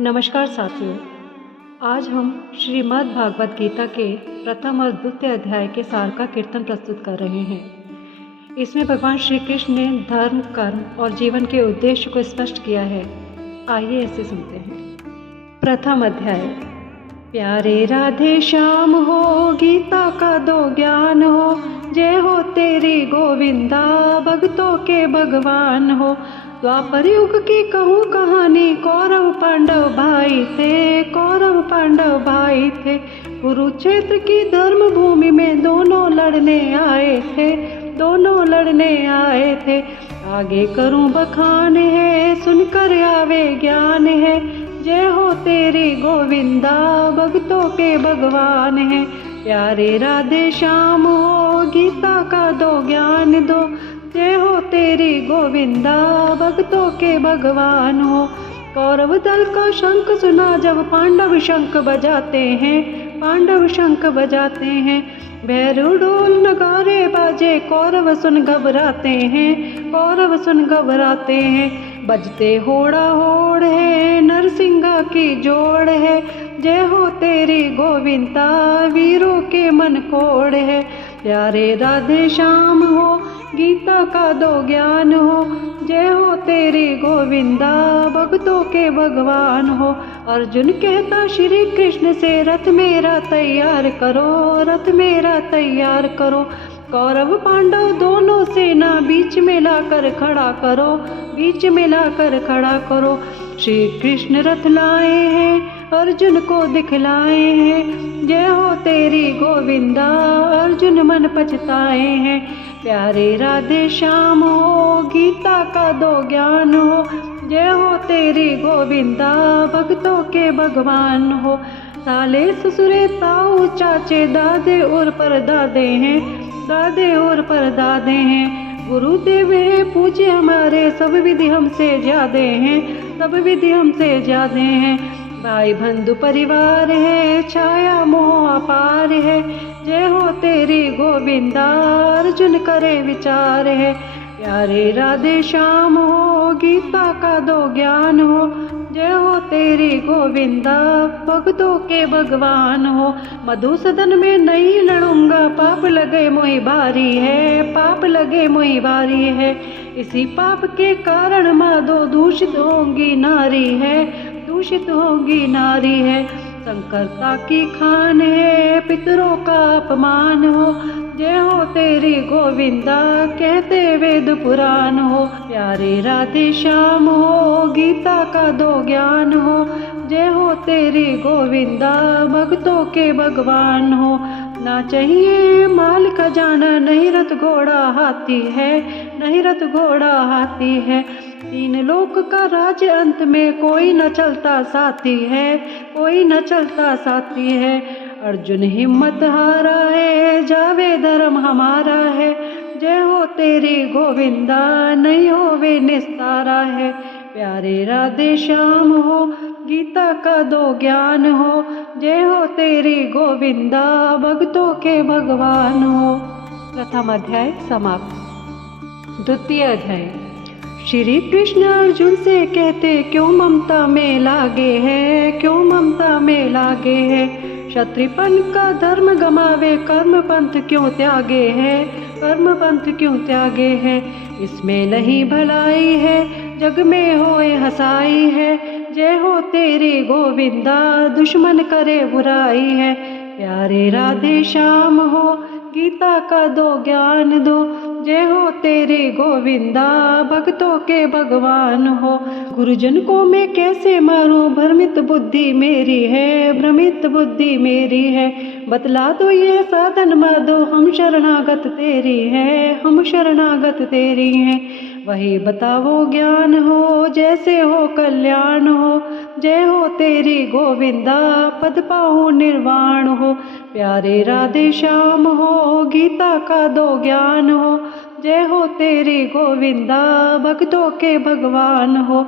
नमस्कार साथियों, आज हम श्रीमद् भागवत गीता के प्रथम और द्वितीय अध्याय के सार का कीर्तन प्रस्तुत कर रहे हैं। इसमें भगवान श्री कृष्ण ने धर्म, कर्म और जीवन के उद्देश्य को स्पष्ट किया है। आइए इसे सुनते हैं। प्रथम अध्याय। प्यारे राधे श्याम हो, गीता का दो ज्ञान हो, जय हो तेरी गोविंदा, भक्तों के भगवान हो। द्वापर युग की कहूँ कहानी, कौरव पांडव भाई थे, कौरव पांडव भाई थे। कुरुक्षेत्र की धर्म भूमि में दोनों लड़ने आए थे, दोनों लड़ने आए थे। आगे करूँ बखान है, सुनकर आवे ज्ञान है, जय हो तेरी गोविंदा, भक्तों के भगवान है। प्यारे राधे श्याम हो, गीता का दो ज्ञान दो, जय हो तेरी गोविंदा, भक्तों के भगवान हो। कौरव दल का शंख सुना जब पांडव शंख बजाते हैं, पांडव शंख बजाते हैं। भैरव ढोल नगारे बाजे, कौरव सुन घबराते हैं, कौरव सुन घबराते हैं। बजते होड़ा होड़ है, नरसिंगा की जोड़ है, जय हो तेरी गोविंदा, वीरों के मन कोड़ है। प्यारे राधे श्याम हो, गीता का दो ज्ञान हो, जय हो तेरी गोविंदा, भक्तों के भगवान हो। अर्जुन कहता श्री कृष्ण से, रथ मेरा तैयार करो, रथ मेरा तैयार करो। कौरव पांडव दोनों सेना बीच में लाकर खड़ा करो, बीच में लाकर खड़ा करो। श्री कृष्ण रथ लाए हैं, अर्जुन को दिखलाए हैं, जय हो तेरी गोविंदा, अर्जुन मन पछताए हैं। प्यारे राधे श्याम हो, गीता का दो ज्ञान हो, जय हो तेरी गोविंदा, भक्तों के भगवान हो। साले ससुरे ताऊ चाचे दादे और परदादे हैं, दादे और परदादे हैं। गुरुदेव है पूज्य हमारे, सब विधि हमसे ज्यादे हैं, सब विधि हमसे ज्यादे हैं। भाई बंधु परिवार है, छाया मोह अपार है, जय हो तेरी गोविंदा, अर्जुन करे विचार है। प्यारे राधे श्याम हो, गीता का दो ज्ञान हो, जय हो तेरी गोविंदा, भक्तों के भगवान हो। मधुसूदन में नहीं लड़ूंगा, पाप लगे मोहि भारी है, पाप लगे मोहि भारी है। इसी पाप के कारण माधो दूषित होंगी नारी है, दूषित होंगी नारी है। संकरता की खान है, पितरों का अपमान हो, जय हो तेरी गोविंदा, कहते वेद पुराण हो। प्यारे राधे श्याम हो, गीता का दो ज्ञान हो, जय हो तेरी गोविंदा, भक्तों के भगवान हो। ना चाहिए माल खजाना, नहीं रथ घोड़ा हाथी है, नहीं रथ घोड़ा हाथी है। तीन लोक का राज्य अंत में कोई न चलता साथी है, कोई न चलता साथी है। अर्जुन हिम्मत हारा है, जावे धर्म हमारा है, जय हो तेरी गोविंदा, नहीं होवे निस्तारा है। प्यारे राधे श्याम हो, गीता का दो ज्ञान हो, जय हो तेरी गोविंदा, भक्तों के भगवान हो। प्रथम अध्याय समाप्त। द्वितीय अध्याय। श्री कृष्ण अर्जुन से कहते, क्यों ममता में लागे है, क्यों ममता में लागे है। क्षत्रियपन का धर्म गमावे, कर्म पंथ क्यों त्यागे है, कर्म पंथ क्यों त्यागे है। इसमें नहीं भलाई है, जग में होए हसाई है, जय हो तेरी गोविंदा, दुश्मन करे बुराई है। प्यारे राधे श्याम हो, गीता का दो ज्ञान दो, जय हो तेरी गोविंदा, भक्तों के भगवान हो। गुरुजन को मैं कैसे मारूं, भ्रमित बुद्धि मेरी है, भ्रमित बुद्धि मेरी है। बतला दो ये साधन माधो, हम शरणागत तेरी है, हम शरणागत तेरी है। वही बताओ ज्ञान हो, जैसे हो कल्याण हो, जय हो तेरी गोविंदा, पद पाओ निर्वाण हो। प्यारे राधे श्याम हो, गीता का दो ज्ञान हो, जय हो तेरी गोविंदा, भक्तों के भगवान हो।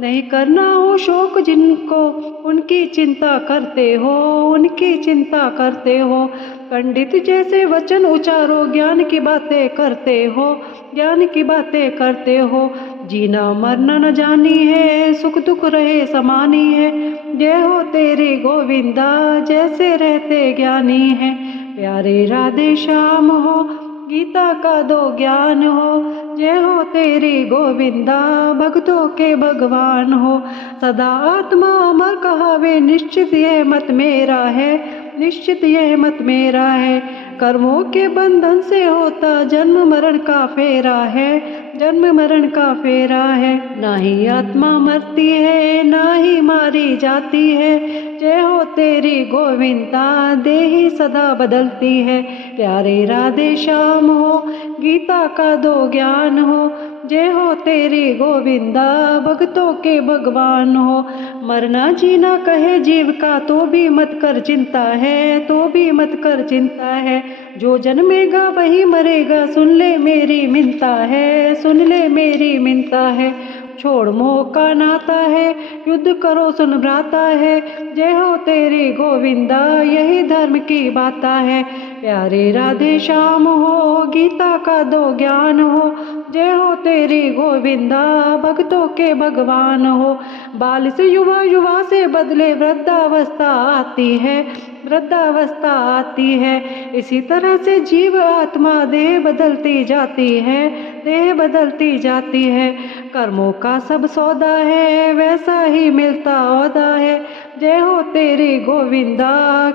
नहीं करना हो शोक जिनको, उनकी चिंता करते हो, उनकी चिंता करते हो। पंडित जैसे वचन उचारो, ज्ञान की बातें करते हो, ज्ञान की बातें करते हो। जीना मरना न जानी है, सुख दुख रहे समानी है। जय हो तेरी गोविंदा, जैसे रहते ज्ञानी है। प्यारे राधे श्याम हो, गीता का दो ज्ञान हो। जय हो तेरी गोविंदा, भक्तों के भगवान हो। सदा आत्मा अमर कहावे, निश्चित यह मत मेरा है, निश्चित यह मत मेरा है। कर्मों के बंधन से होता जन्म मरण का फेरा है, जन्म मरण का फेरा है। ना ही आत्मा मरती है, ना ही मारी जाती है। जय हो तेरी गोविंदा, देही सदा बदलती है। प्यारे राधे श्याम हो, गीता का दो ज्ञान हो। जय हो तेरी गोविंदा, भक्तों के भगवान हो। मरना जीना कहे जीव का, तो भी मत कर चिंता है, तो भी मत कर चिंता है। जो जन्मेगा वही मरेगा, सुन ले मेरी मिन्नता है, सुन ले मेरी मिन्नता है। छोड़ मोह का नाता है, युद्ध करो सुन भ्राता है। जय हो तेरी गोविंदा, यही धर्म की बात है। प्यारे राधे श्याम हो, गीता का दो ज्ञान हो। जय हो तेरी गोविंदा, भक्तों के भगवान हो। बाल से युवा, युवा से बदले वृद्धावस्था आती है, वृद्धावस्था आती है। इसी तरह से जीव आत्मा देह बदलती जाती है, देह बदलती जाती है। कर्मों का सब सौदा है, वैसा ही मिलता औदा है। जय हो तेरी गोविंदा,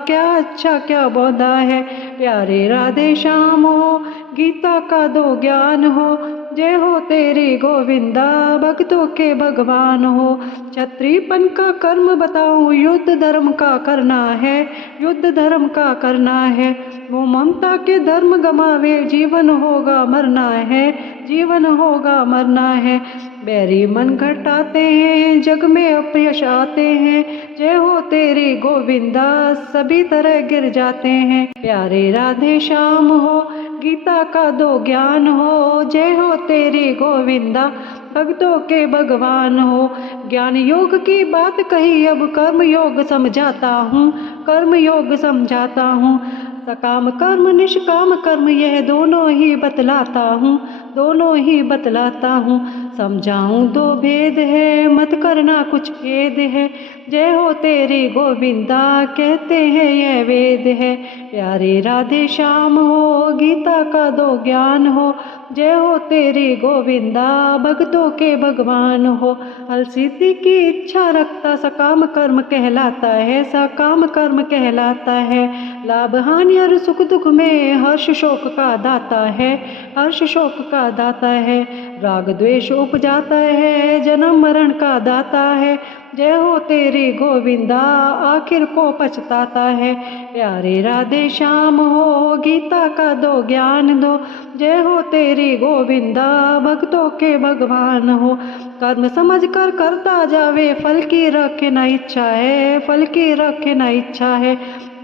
क्या अच्छा क्या बौदा है। प्यारे राधे श्याम हो, गीता का दो ज्ञान हो। जय हो तेरी गोविंदा, भक्तों के भगवान हो। क्षत्रियपन का कर्म बताऊं, युद्ध धर्म का करना है, युद्ध धर्म का करना है। वो ममता के धर्म गमावे, जीवन होगा मरना है, जीवन होगा मरना है। बैरी मन घटाते हैं, जग में अपयश आते हैं। जय हो तेरी गोविंदा, सभी तरह गिर जाते हैं। प्यारे राधे श्याम हो, गीता का दो ज्ञान हो। जय हो तेरी गोविंदा, भक्तों के भगवान हो। ज्ञान योग की बात कही, अब कर्म योग समझाता हूँ, कर्म योग समझाता हूँ। सकाम कर्म निष्काम कर्म, यह दोनों ही बतलाता हूँ, दोनों ही बतलाता हूँ। समझाऊं दो भेद है, मत करना कुछ भेद है। जय हो तेरी गोविंदा, कहते हैं यह वेद है। प्यारे राधे श्याम हो, गीता का दो ज्ञान हो। जय हो तेरी गोविंदा, भक्तों के भगवान हो। फल सिद्धि की इच्छा रखता सकाम कर्म कहलाता है, सकाम कर्म कहलाता है। लाभ हानि और सुख दुख में हर्ष शोक का दाता है, हर्ष शोक का दाता है। राग द्वेष उपजाता है, जन्म मरण का दाता है। जय हो तेरी गोविंदा, आखिर को पछताता है। प्यारे राधे श्याम हो, गीता का दो ज्ञान दो। जय हो तेरी गोविंदा, भक्तों के भगवान हो। कर्म समझ कर करता जावे, फल की रखे न इच्छा है, फल की रखे न इच्छा है।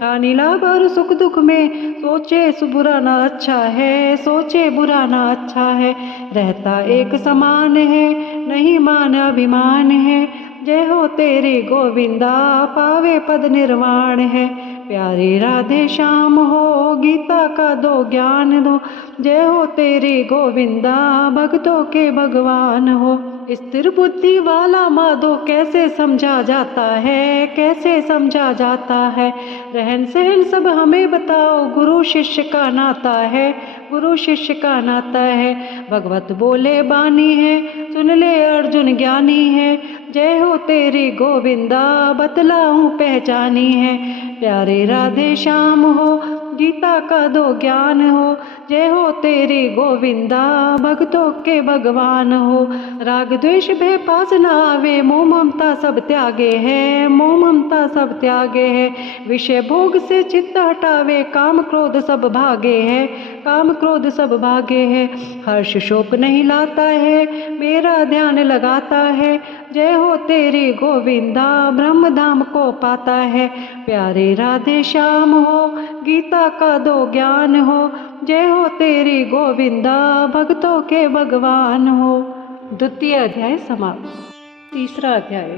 हानि लाभ और सुख दुख में सोचे बुरा ना अच्छा है, सोचे बुरा ना अच्छा है। रहता एक समान है, नहीं मान अभिमान है। जय हो तेरी गोविंदा, पावे पद निर्वाण है। प्यारे राधे श्याम हो, गीता का दो ज्ञान दो। जय हो तेरी गोविंदा, भक्तों के भगवान हो। स्थिर बुद्धि वाला माधो कैसे समझा जाता है, कैसे समझा जाता है। रहन सहन सब हमें बताओ, गुरु शिष्य का नाता है, गुरु शिष्य का नाता है। भगवत बोले बानी है, सुन ले अर्जुन ज्ञानी है। जय हो तेरी गोविंदा, बतलाऊं पहचानी है। प्यारे राधे श्याम हो, गीता का दो ज्ञान हो। जय हो तेरी गोविंदा, भक्तों के भगवान हो। राग द्वेष भय पास न आवे, मोह ममता सब त्यागे है, मोह ममता सब त्यागे है। विषय भोग से चित्त हटावे, काम क्रोध सब भागे है, काम क्रोध सब भागे है। हर्ष शोक नहीं लाता है, मेरा ध्यान लगाता है। जय हो तेरी गोविंदा, ब्रह्म धाम को पाता है। प्यारे राधे श्याम हो, गीता का दो ज्ञान हो। जय हो तेरी गोविंदा, भक्तों के भगवान हो। द्वितीय अध्याय समाप्त। तीसरा अध्याय।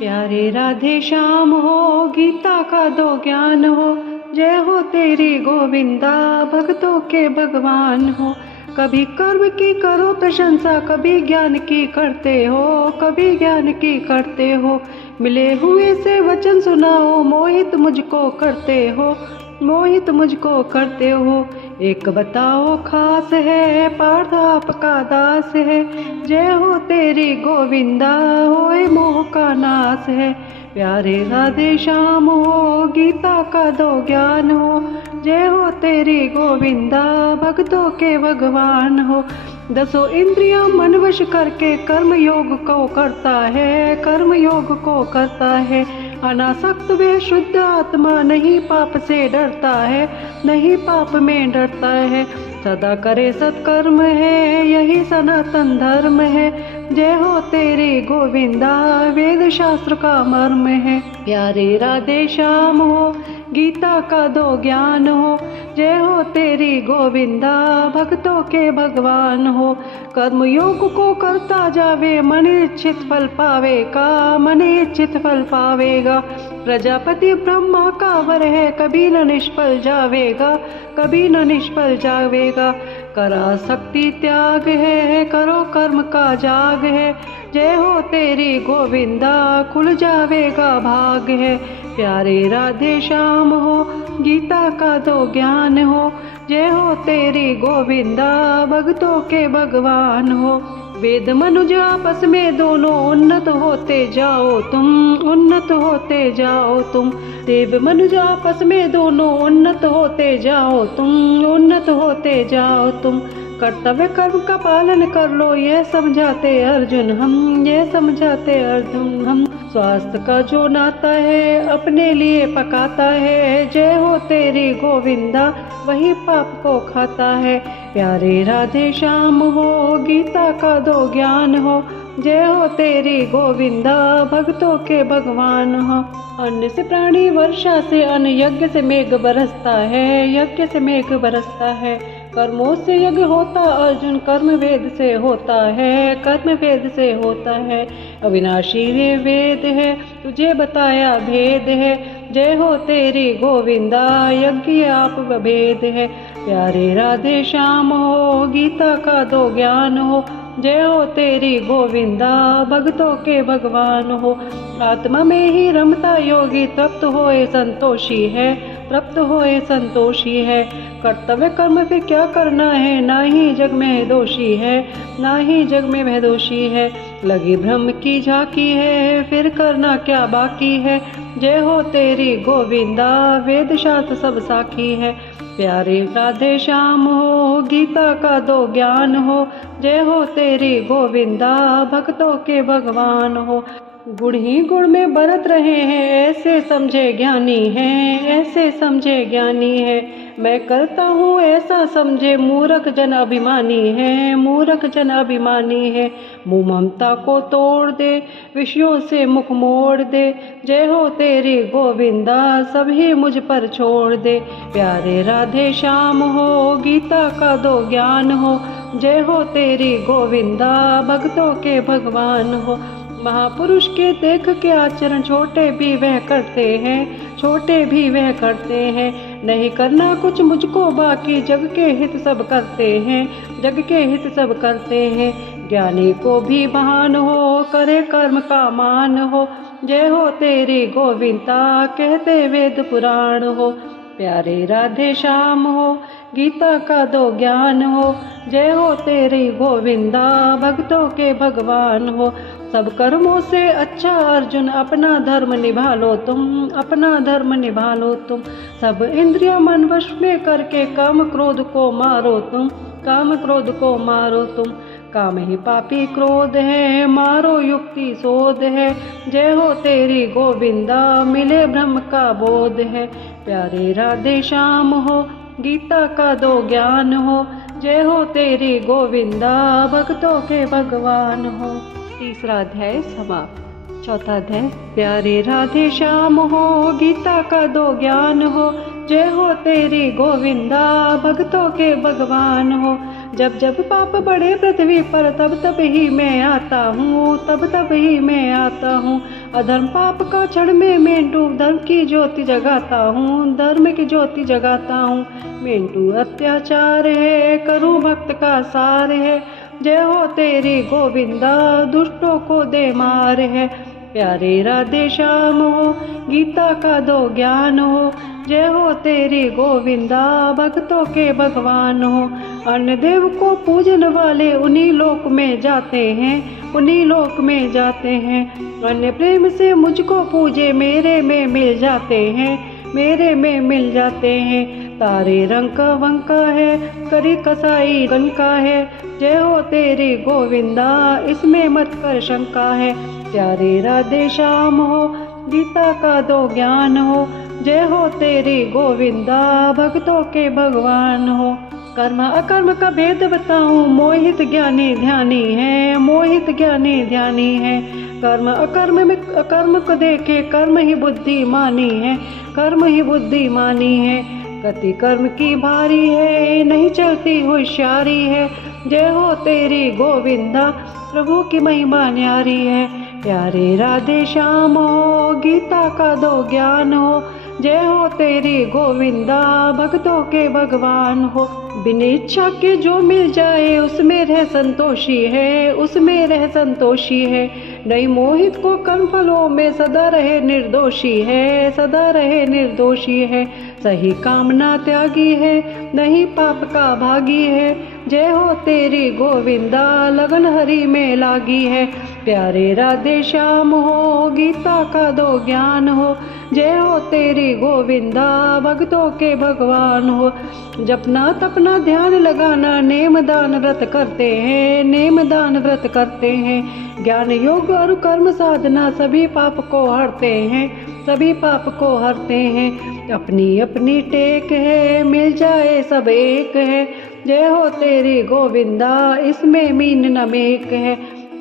प्यारे राधे श्याम हो, गीता का दो ज्ञान हो। जय हो तेरी गोविंदा, भक्तों के भगवान हो। कभी कर्म की करो प्रशंसा, कभी ज्ञान की करते हो, कभी ज्ञान की करते हो। मिले हुए से वचन सुनाओ, मोहित मुझको करते हो, मोहित मुझको करते हो। एक बताओ खास है, पार्थ आपका दास है। जय हो तेरी गोविंदा, होए मोह का नाश है। प्यारे राधे श्याम हो, गीता का दो ज्ञान हो। जय हो तेरी गोविंदा, भक्तों के भगवान हो। दसों इंद्रियां मन वश करके कर्म योग को करता है, कर्म योग को करता है। अनासक्त वे शुद्ध आत्मा, नहीं पाप से डरता है, नहीं पाप में डरता है। सदा करे सत्कर्म है, यही सनातन धर्म है। जय हो तेरी गोविंदा, वेद शास्त्र का मर्म है। प्यारे राधे श्याम हो, गीता का दो ज्ञान हो। जय हो तेरी गोविंदा, भक्तों के भगवान हो। कर्म योग को करता जावे, मन इच्छित फल पावेगा, मन इच्छित फल पावेगा। प्रजापति ब्रह्मा का वर है, कभी न निष्फल जावेगा, कभी न निष्फल जावेगा। करा शक्ति त्याग है, करो कर्म का जाग है। जय हो तेरी गोविंदा, खुल जावेगा भाग है। प्यारे राधे श्याम हो, गीता का दो ज्ञान हो। जय हो तेरी गोविंदा, भक्तों के भगवान हो। वेद मनुज आपस में दोनों, उन्नत होते जाओ तुम, उन्नत होते जाओ तुम। देव मनुज आपस में दोनों, उन्नत होते जाओ तुम, उन्नत होते जाओ तुम। कर्तव्य कर्म का पालन कर लो, ये समझाते अर्जुन हम, ये समझाते अर्जुन हम। स्वास्थ्य का जो नाता है, अपने लिए पकाता है। जय हो तेरी गोविंदा, वही पाप को खाता है। प्यारे राधे श्याम हो, गीता का दो ज्ञान हो। जय हो तेरी गोविंदा, भक्तों के भगवान हो। अन्न से प्राणी, वर्षा से अन्न, यज्ञ से मेघ बरसता है, यज्ञ से मेघ बरसता है। कर्मों से यज्ञ होता अर्जुन, कर्म वेद से होता है, कर्म वेद से होता है। अविनाशी रे वेद है, तुझे बताया भेद है। जय हो तेरी गोविंदा, यज्ञ आप भेद है। प्यारे राधे श्याम हो, गीता का दो ज्ञान हो। जय हो तेरी गोविंदा, भक्तों के भगवान हो। आत्मा में ही रमता योगी, तृप्त होए संतोषी है, तृप्त होए संतोषी है। कर्तव्य कर्म फिर क्या करना है, ना ही जग में दोषी है, ना ही जग में वह दोषी है। लगी ब्रह्म की झांकी है, फिर करना क्या बाकी है। जय हो तेरी गोविंदा, वेद शास्त्र सब साखी है। प्यारे राधे श्याम हो, गीता का दो ज्ञान हो। जय हो तेरी गोविंदा, भक्तों के भगवान हो। गुण ही गुण में बरत रहे हैं, ऐसे समझे ज्ञानी हैं, ऐसे समझे ज्ञानी है। मैं करता हूँ ऐसा समझे, मूर्ख जन अभिमानी है, मूर्ख जन अभिमानी है। मुँह ममता को तोड़ दे, विषयों से मुख मोड़ दे। जय हो तेरी गोविंदा, सभी मुझ पर छोड़ दे। प्यारे राधे श्याम हो, गीता का दो ज्ञान हो। जय हो तेरी गोविंदा, भक्तों के भगवान हो। महापुरुष के देख के आचरण, छोटे भी वह करते हैं, छोटे भी वह करते हैं। नहीं करना कुछ मुझको बाकी, जग के हित सब करते हैं, जग के हित सब करते हैं। ज्ञानी को भी महान हो, करे कर्म का मान हो। जय हो तेरी गोविंदा, कहते वेद पुराण हो। प्यारे राधे श्याम हो, गीता का दो ज्ञान हो। जय हो तेरी गोविंदा, भक्तों के भगवान हो। सब कर्मों से अच्छा अर्जुन, अपना धर्म निभा लो तुम, अपना धर्म निभा लो तुम। सब इंद्रियां मन वश में करके, काम क्रोध को मारो तुम, काम क्रोध को मारो तुम। काम ही पापी क्रोध है, मारो युक्ति शोध है। जय हो तेरी गोविंदा, मिले ब्रह्म का बोध है। प्यारे राधे श्याम हो, गीता का दो ज्ञान हो। जय हो तेरी गोविंदा, भक्तों के भगवान हो। तीसरा अध्याय समाप्त। चौथा अध्याय। प्यारे राधे श्याम हो, गीता का दो ज्ञान हो। जय हो तेरी गोविंदा, भक्तों के भगवान हो। जब जब पाप बढ़े पृथ्वी पर, तब तब ही मैं आता हूँ, तब तब ही मैं आता हूँ। अधर्म पाप का क्षण में मेंटू धर्म की ज्योति जगाता हूँ, धर्म की ज्योति जगाता हूँ। मेंटू अत्याचार है, करूँ भक्त का सार है। जय हो तेरी गोविंदा, दुष्टों को दे मार है। प्यारे राधे श्याम हो, गीता का दो ज्ञान हो। जय हो तेरी गोविंदा, भक्तों के भगवान हो। अन्य देव को पूजन वाले उन्हीं लोक में जाते हैं, उन्हीं लोक में जाते हैं। अन्य प्रेम से मुझको पूजे मेरे में मिल जाते हैं, मेरे में मिल जाते हैं। तारे रंग का वंका है, करी कसाई गन का है। जय हो तेरी गोविंदा, इसमें मत कर शंका है। प्यारे राधे श्याम हो, गीता का दो ज्ञान हो। जय हो तेरी गोविंदा, भक्तों के भगवान हो। कर्म अकर्म का भेद बताऊं, मोहित ज्ञानी ध्यानी है, मोहित ज्ञानी ध्यानी है। कर्म अकर्म में अकर्म को देखे कर्म ही बुद्धिमानी है, कर्म ही बुद्धिमानी है। गति कर्म की भारी है, नहीं चलती होशियारी है। जय हो तेरी गोविंदा, प्रभु की महिमा न्यारी है। प्यारे राधे श्याम हो, गीता का दो ज्ञान हो। जय हो तेरी गोविंदा, भक्तों के भगवान हो। बिन इच्छा के जो मिल जाए उसमें रह संतोषी है, उसमें रह संतोषी है। नहीं मोहित को कर्म फलों में सदा रहे निर्दोषी है, सदा रहे निर्दोषी है। सही कामना त्यागी है, नहीं पाप का भागी है। जय हो तेरी गोविंदा, लगन हरि में लागी है। प्यारे राधे श्याम हो, गीता का दो ज्ञान हो। जय हो तेरी गोविंदा, भक्तों के भगवान हो। जपना तपना ध्यान लगाना, नेम दान व्रत करते हैं, नेम दान व्रत करते हैं। ज्ञान योग और कर्म साधना सभी पाप को हरते हैं, सभी पाप को हरते हैं। अपनी अपनी टेक है, मिल जाए सब एक है। जय हो तेरी गोविंदा, इसमें मीन न मेक है।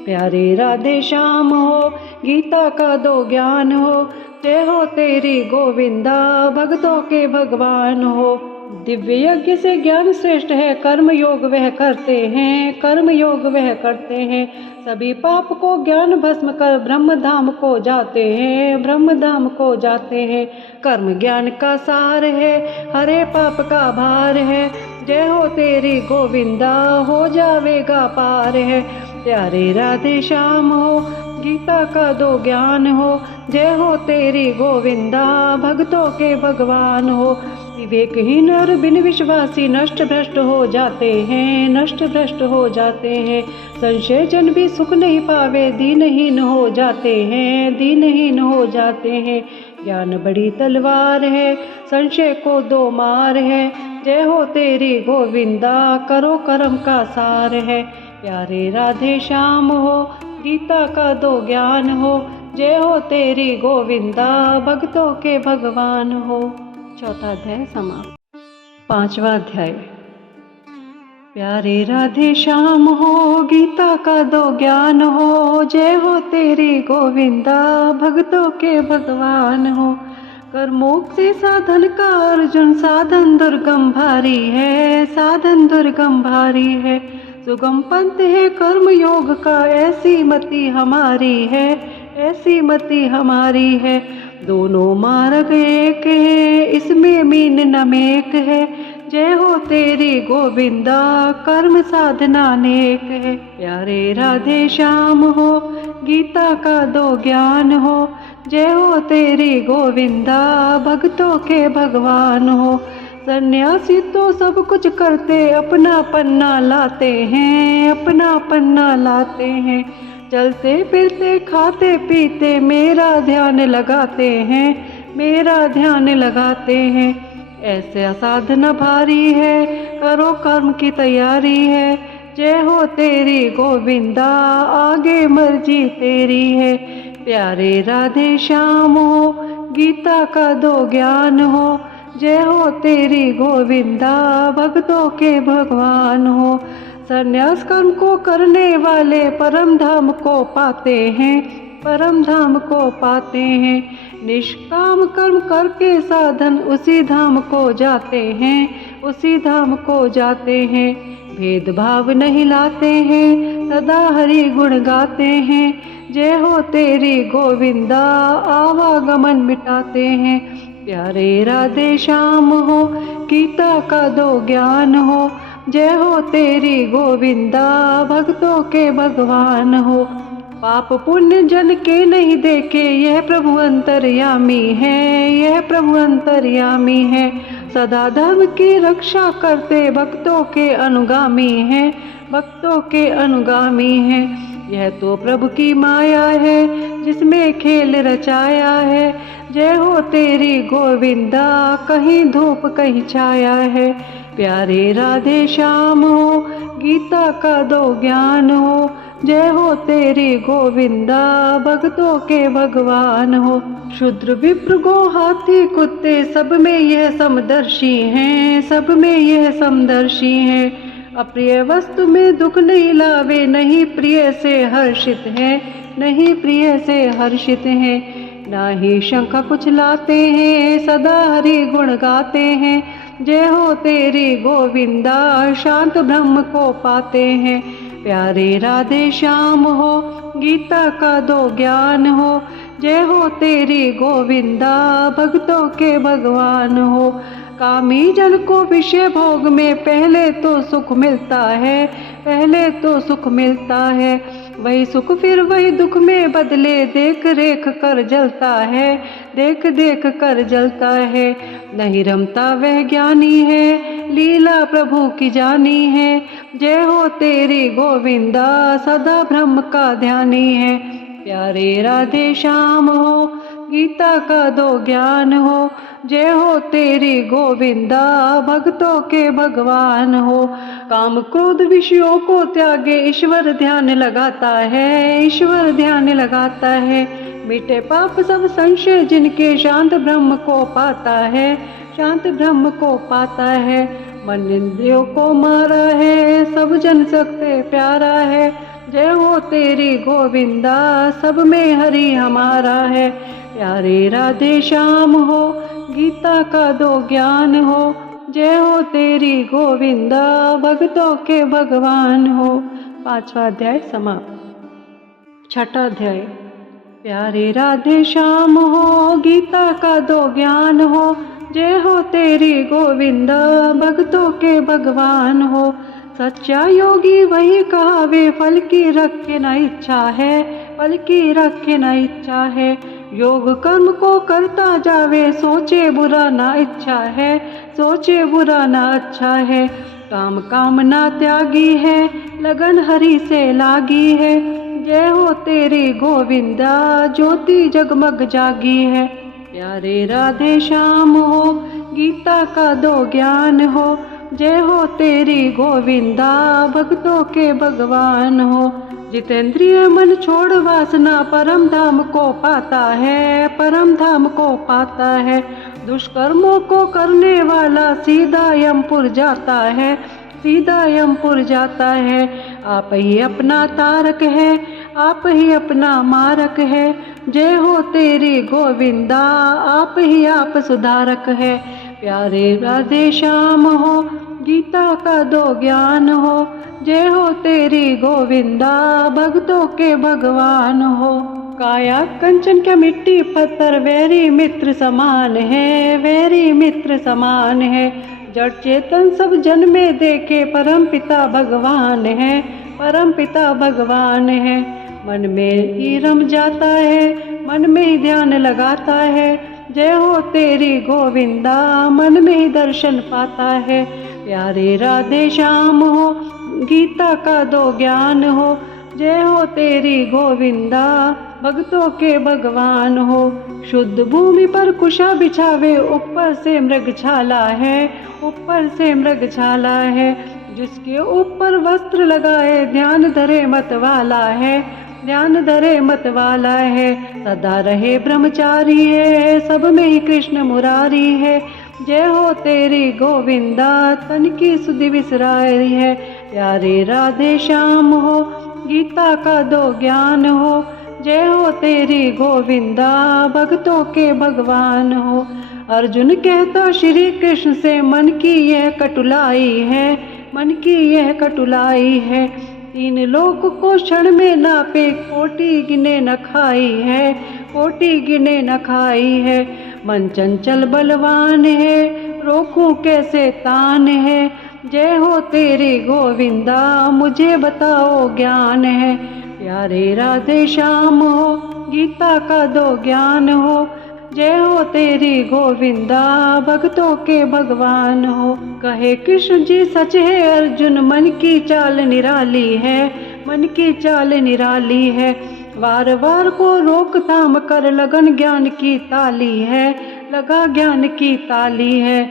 प्यारे राधे श्याम हो, गीता का दो ज्ञान हो। जय हो तेरी गोविंदा, भक्तों के भगवान हो। दिव्य यज्ञ से ज्ञान श्रेष्ठ है, कर्म योग वह करते हैं, कर्म योग वह करते हैं। सभी पाप को ज्ञान भस्म कर ब्रह्म धाम को जाते हैं, ब्रह्म धाम को जाते हैं। कर्म ज्ञान का सार है, हरे पाप का भार है। जय हो तेरी गोविंदा, हो जावेगा पार है। प्यारे राधे श्याम हो, गीता का दो ज्ञान हो। जय हो तेरी गोविंदा, भक्तों के भगवान हो। विवेकहीन और बिन विश्वासी नष्ट भ्रष्ट हो जाते हैं, नष्ट भ्रष्ट हो जाते हैं। संशय जन भी सुख नहीं पावे, दीनहीन हो जाते हैं, दीनहीन हो जाते हैं। ज्ञान बड़ी तलवार है, संशय को दो मार है। जय हो तेरी गोविंदा, करो कर्म का सार है। प्यारे राधे श्याम हो, गीता का दो ज्ञान हो। जय हो तेरी गोविंदा, भक्तों के भगवान हो। चौथा अध्याय समाप्त। पांचवा अध्याय। प्यारे राधे श्याम हो, गीता का दो ज्ञान हो। जय हो तेरी गोविंदा, भक्तों के भगवान हो। कर मोक्ष से साधन का अर्जुन, साधन दुर्गम भारी है, साधन दुर्गम भारी है। सुगम पंथ है कर्म योग का, ऐसी मति हमारी है, ऐसी मति हमारी है। दोनों मार्ग एक है, इसमें मीन न मेक है। जय हो तेरी गोविंदा, कर्म साधना नेक है। प्यारे राधे श्याम हो, गीता का दो ज्ञान हो। जय हो तेरी गोविंदा, भक्तों के भगवान हो। सन्यासी तो सब कुछ करते, अपना पन्ना लाते हैं, अपना पन्ना लाते हैं। चलते फिरते खाते पीते मेरा ध्यान लगाते हैं, मेरा ध्यान लगाते हैं। ऐसे साधना भारी है, करो कर्म की तैयारी है। जय हो तेरी गोविंदा, आगे मर्जी तेरी है। प्यारे राधे श्याम हो, गीता का दो ज्ञान हो। जय हो तेरी गोविंदा, भक्तों के भगवान हो। संन्यास कर्म को करने वाले परम धाम को पाते हैं, परम धाम को पाते हैं। निष्काम कर्म करके साधन उसी धाम को जाते हैं, उसी धाम को जाते हैं। भेदभाव नहीं लाते हैं, सदा हरि गुण गाते हैं। जय हो तेरी गोविंदा, आवागमन मिटाते हैं। प्यारे राधे श्याम हो, गीता का दो ज्ञान हो। जय हो तेरी गोविंदा, भक्तों के भगवान हो। पाप पुण्य जन के नहीं देखे, यह प्रभु अंतर्यामी है, यह प्रभु अंतर्यामी है। सदा धर्म की रक्षा करते भक्तों के अनुगामी हैं, भक्तों के अनुगामी हैं। यह तो प्रभु की माया है, जिसमें खेल रचाया है। जय हो तेरी गोविंदा, कहीं धूप कहीं छाया है। प्यारे राधे श्याम हो, गीता का दो ज्ञान हो। जय हो तेरी गोविंदा, भक्तों के भगवान हो। शूद्र विप्र गो हाथी कुत्ते, सब में यह समदर्शी हैं, सब में यह समदर्शी हैं। अप्रिय वस्तु में दुख नहीं लावे, नहीं प्रिय से हर्षित है, नहीं प्रिय से हर्षित है। ना ही शंख कुछ लाते हैं, सदा हरि गुण गाते हैं। जय हो तेरी गोविंदा, शांत ब्रह्म को पाते हैं। प्यारे राधे श्याम हो, गीता का दो ज्ञान हो। जय हो तेरी गोविंदा, भक्तों के भगवान हो। कामी जन को विषय भोग में पहले तो सुख मिलता है, पहले तो सुख मिलता है। वही सुख फिर वही दुख में बदले, देख रेख कर जलता है, देख देख कर जलता है। नहीं रमता वह ज्ञानी है, लीला प्रभु की जानी है। जय हो तेरी गोविंदा, सदा ब्रह्म का ध्यानी है। प्यारे राधे श्याम हो, गीता का दो ज्ञान हो। जय हो तेरी गोविंदा, भक्तों के भगवान हो। काम क्रोध विषयों को त्यागे, ईश्वर ध्यान लगाता है, ईश्वर ध्यान लगाता है। मिटे पाप सब संशय जिनके, शांत ब्रह्म को पाता है, शांत ब्रह्म को पाता है। मन इंद्रियों को मारा है, सब जन सकते प्यारा है। जय हो तेरी गोविंदा, सब में हरि हमारा है। प्यारे राधे श्याम हो, गीता का दो ज्ञान हो। जय हो तेरी गोविंदा, भक्तों के भगवान हो। 5वां अध्याय समाप्त। 6ठा अध्याय। प्यारे राधे श्याम हो, गीता का दो ज्ञान हो। जय हो तेरी गोविंदा, भक्तों के भगवान हो। सच्चा योगी वही कहावे, फल की रखे न इच्छा है, फल की रखे न इच्छा है। योग कर्म को करता जावे, सोचे बुरा ना इच्छा है, सोचे बुरा ना अच्छा है। काम कामना त्यागी है, लगन हरि से लागी है। जय हो तेरी गोविंदा, ज्योति जगमग जागी है। प्यारे राधे श्याम हो, गीता का दो ज्ञान हो। जय हो तेरी गोविंदा, भक्तों के भगवान हो। जितेंद्रिय मन छोड़ वासना, परम धाम को पाता है, परम धाम को पाता है। दुष्कर्मों को करने वाला सीधा यमपुर जाता है, सीधा यमपुर जाता है। आप ही अपना तारक है, आप ही अपना मारक है। जय हो तेरी गोविंदा, आप ही आप सुधारक है। प्यारे राधे श्याम हो, गीता का दो ज्ञान हो। जय हो तेरी गोविंदा, भक्तों के भगवान हो। काया कंचन क्या मिट्टी पत्थर, वैरी मित्र समान है, वैरी मित्र समान है। जड़ चेतन सब जन में देखे, परम पिता भगवान है, परम पिता भगवान है। मन में ही रम जाता है, मन में ही ध्यान लगाता है। जय हो तेरी गोविंदा, मन में ही दर्शन पाता है। प्यारे राधे श्याम हो, गीता का दो ज्ञान हो। जय हो तेरी गोविंदा, भक्तों के भगवान हो। शुद्ध भूमि पर कुशा बिछावे, ऊपर से मृगछाला है, ऊपर से मृगछाला है। जिसके ऊपर वस्त्र लगाए, ध्यान धरे मत वाला है, ध्यान धरे मत वाला है। सदा रहे ब्रह्मचारी है, सब में ही कृष्ण मुरारी है। जय हो तेरी गोविंदा, तन की सुधि विसराई है। प्यारे राधे श्याम हो, गीता का दो ज्ञान हो। जय हो तेरी गोविंदा, भक्तों के भगवान हो। अर्जुन कहता श्री कृष्ण से, मन की यह कटुलाई है, मन की यह कटुलाई है। तीन लोक को क्षण में नापे, कोटि गिने न खाई है, कोटि गिने न खाई है। मन चंचल बलवान है, रोकूं कैसे तान है। जय हो तेरी गोविंदा, मुझे बताओ ज्ञान है। प्यारे राधे श्याम हो, गीता का दो ज्ञान हो। जय हो तेरी गोविंदा, भक्तों के भगवान हो। कहे कृष्ण जी सच है अर्जुन, मन की चाल निराली है, मन की चाल निराली है। वार वार को रोक थाम कर लगन ज्ञान की ताली है, लगा ज्ञान की ताली है।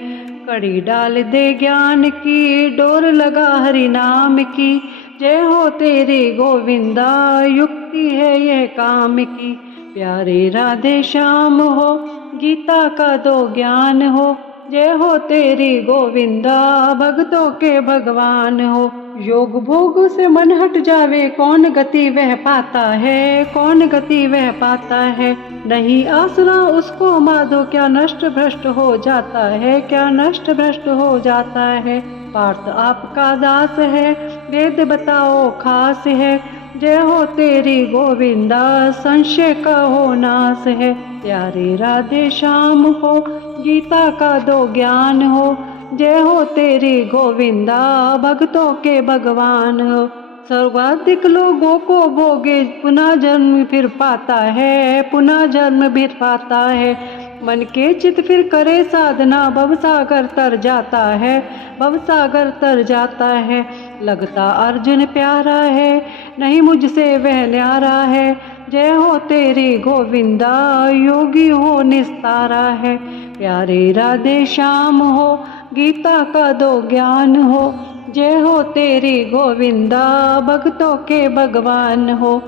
कड़ी डाल दे ज्ञान की, डोर लगा हरि नाम की। जय हो तेरी गोविंदा, युक्ति है यह काम की। प्यारे राधे श्याम हो, गीता का दो ज्ञान हो। जय हो तेरी गोविंदा, भक्तों के भगवान हो। योग भोग से मन हट जावे, कौन गति वह पाता है, कौन गति वह पाता है। नहीं आसरा उसको माधो, क्या नष्ट भ्रष्ट हो जाता है, क्या नष्ट भ्रष्ट हो जाता है। पार्थ आपका दास है, वेद बताओ खास है। जय हो तेरी गोविंदा, संशय का हो नाश है। प्यारे राधे श्याम हो, गीता का दो ज्ञान हो। जय हो तेरी गोविंदा, भक्तों के भगवान हो। सर्वाधिक लोगों को भोगे, पुनः जन्म फिर पाता है, पुनः जन्म फिर पाता है। मन के चित फिर करे साधना, भवसागर तर जाता है, भवसागर तर जाता है। लगता अर्जुन प्यारा है, नहीं मुझसे वह न्यारा है। जय हो तेरी गोविंदा, योगी हो निस्तारा है। प्यारे राधे श्याम हो, गीता का दो ज्ञान हो। जय हो तेरी गोविंदा, भक्तों के भगवान हो।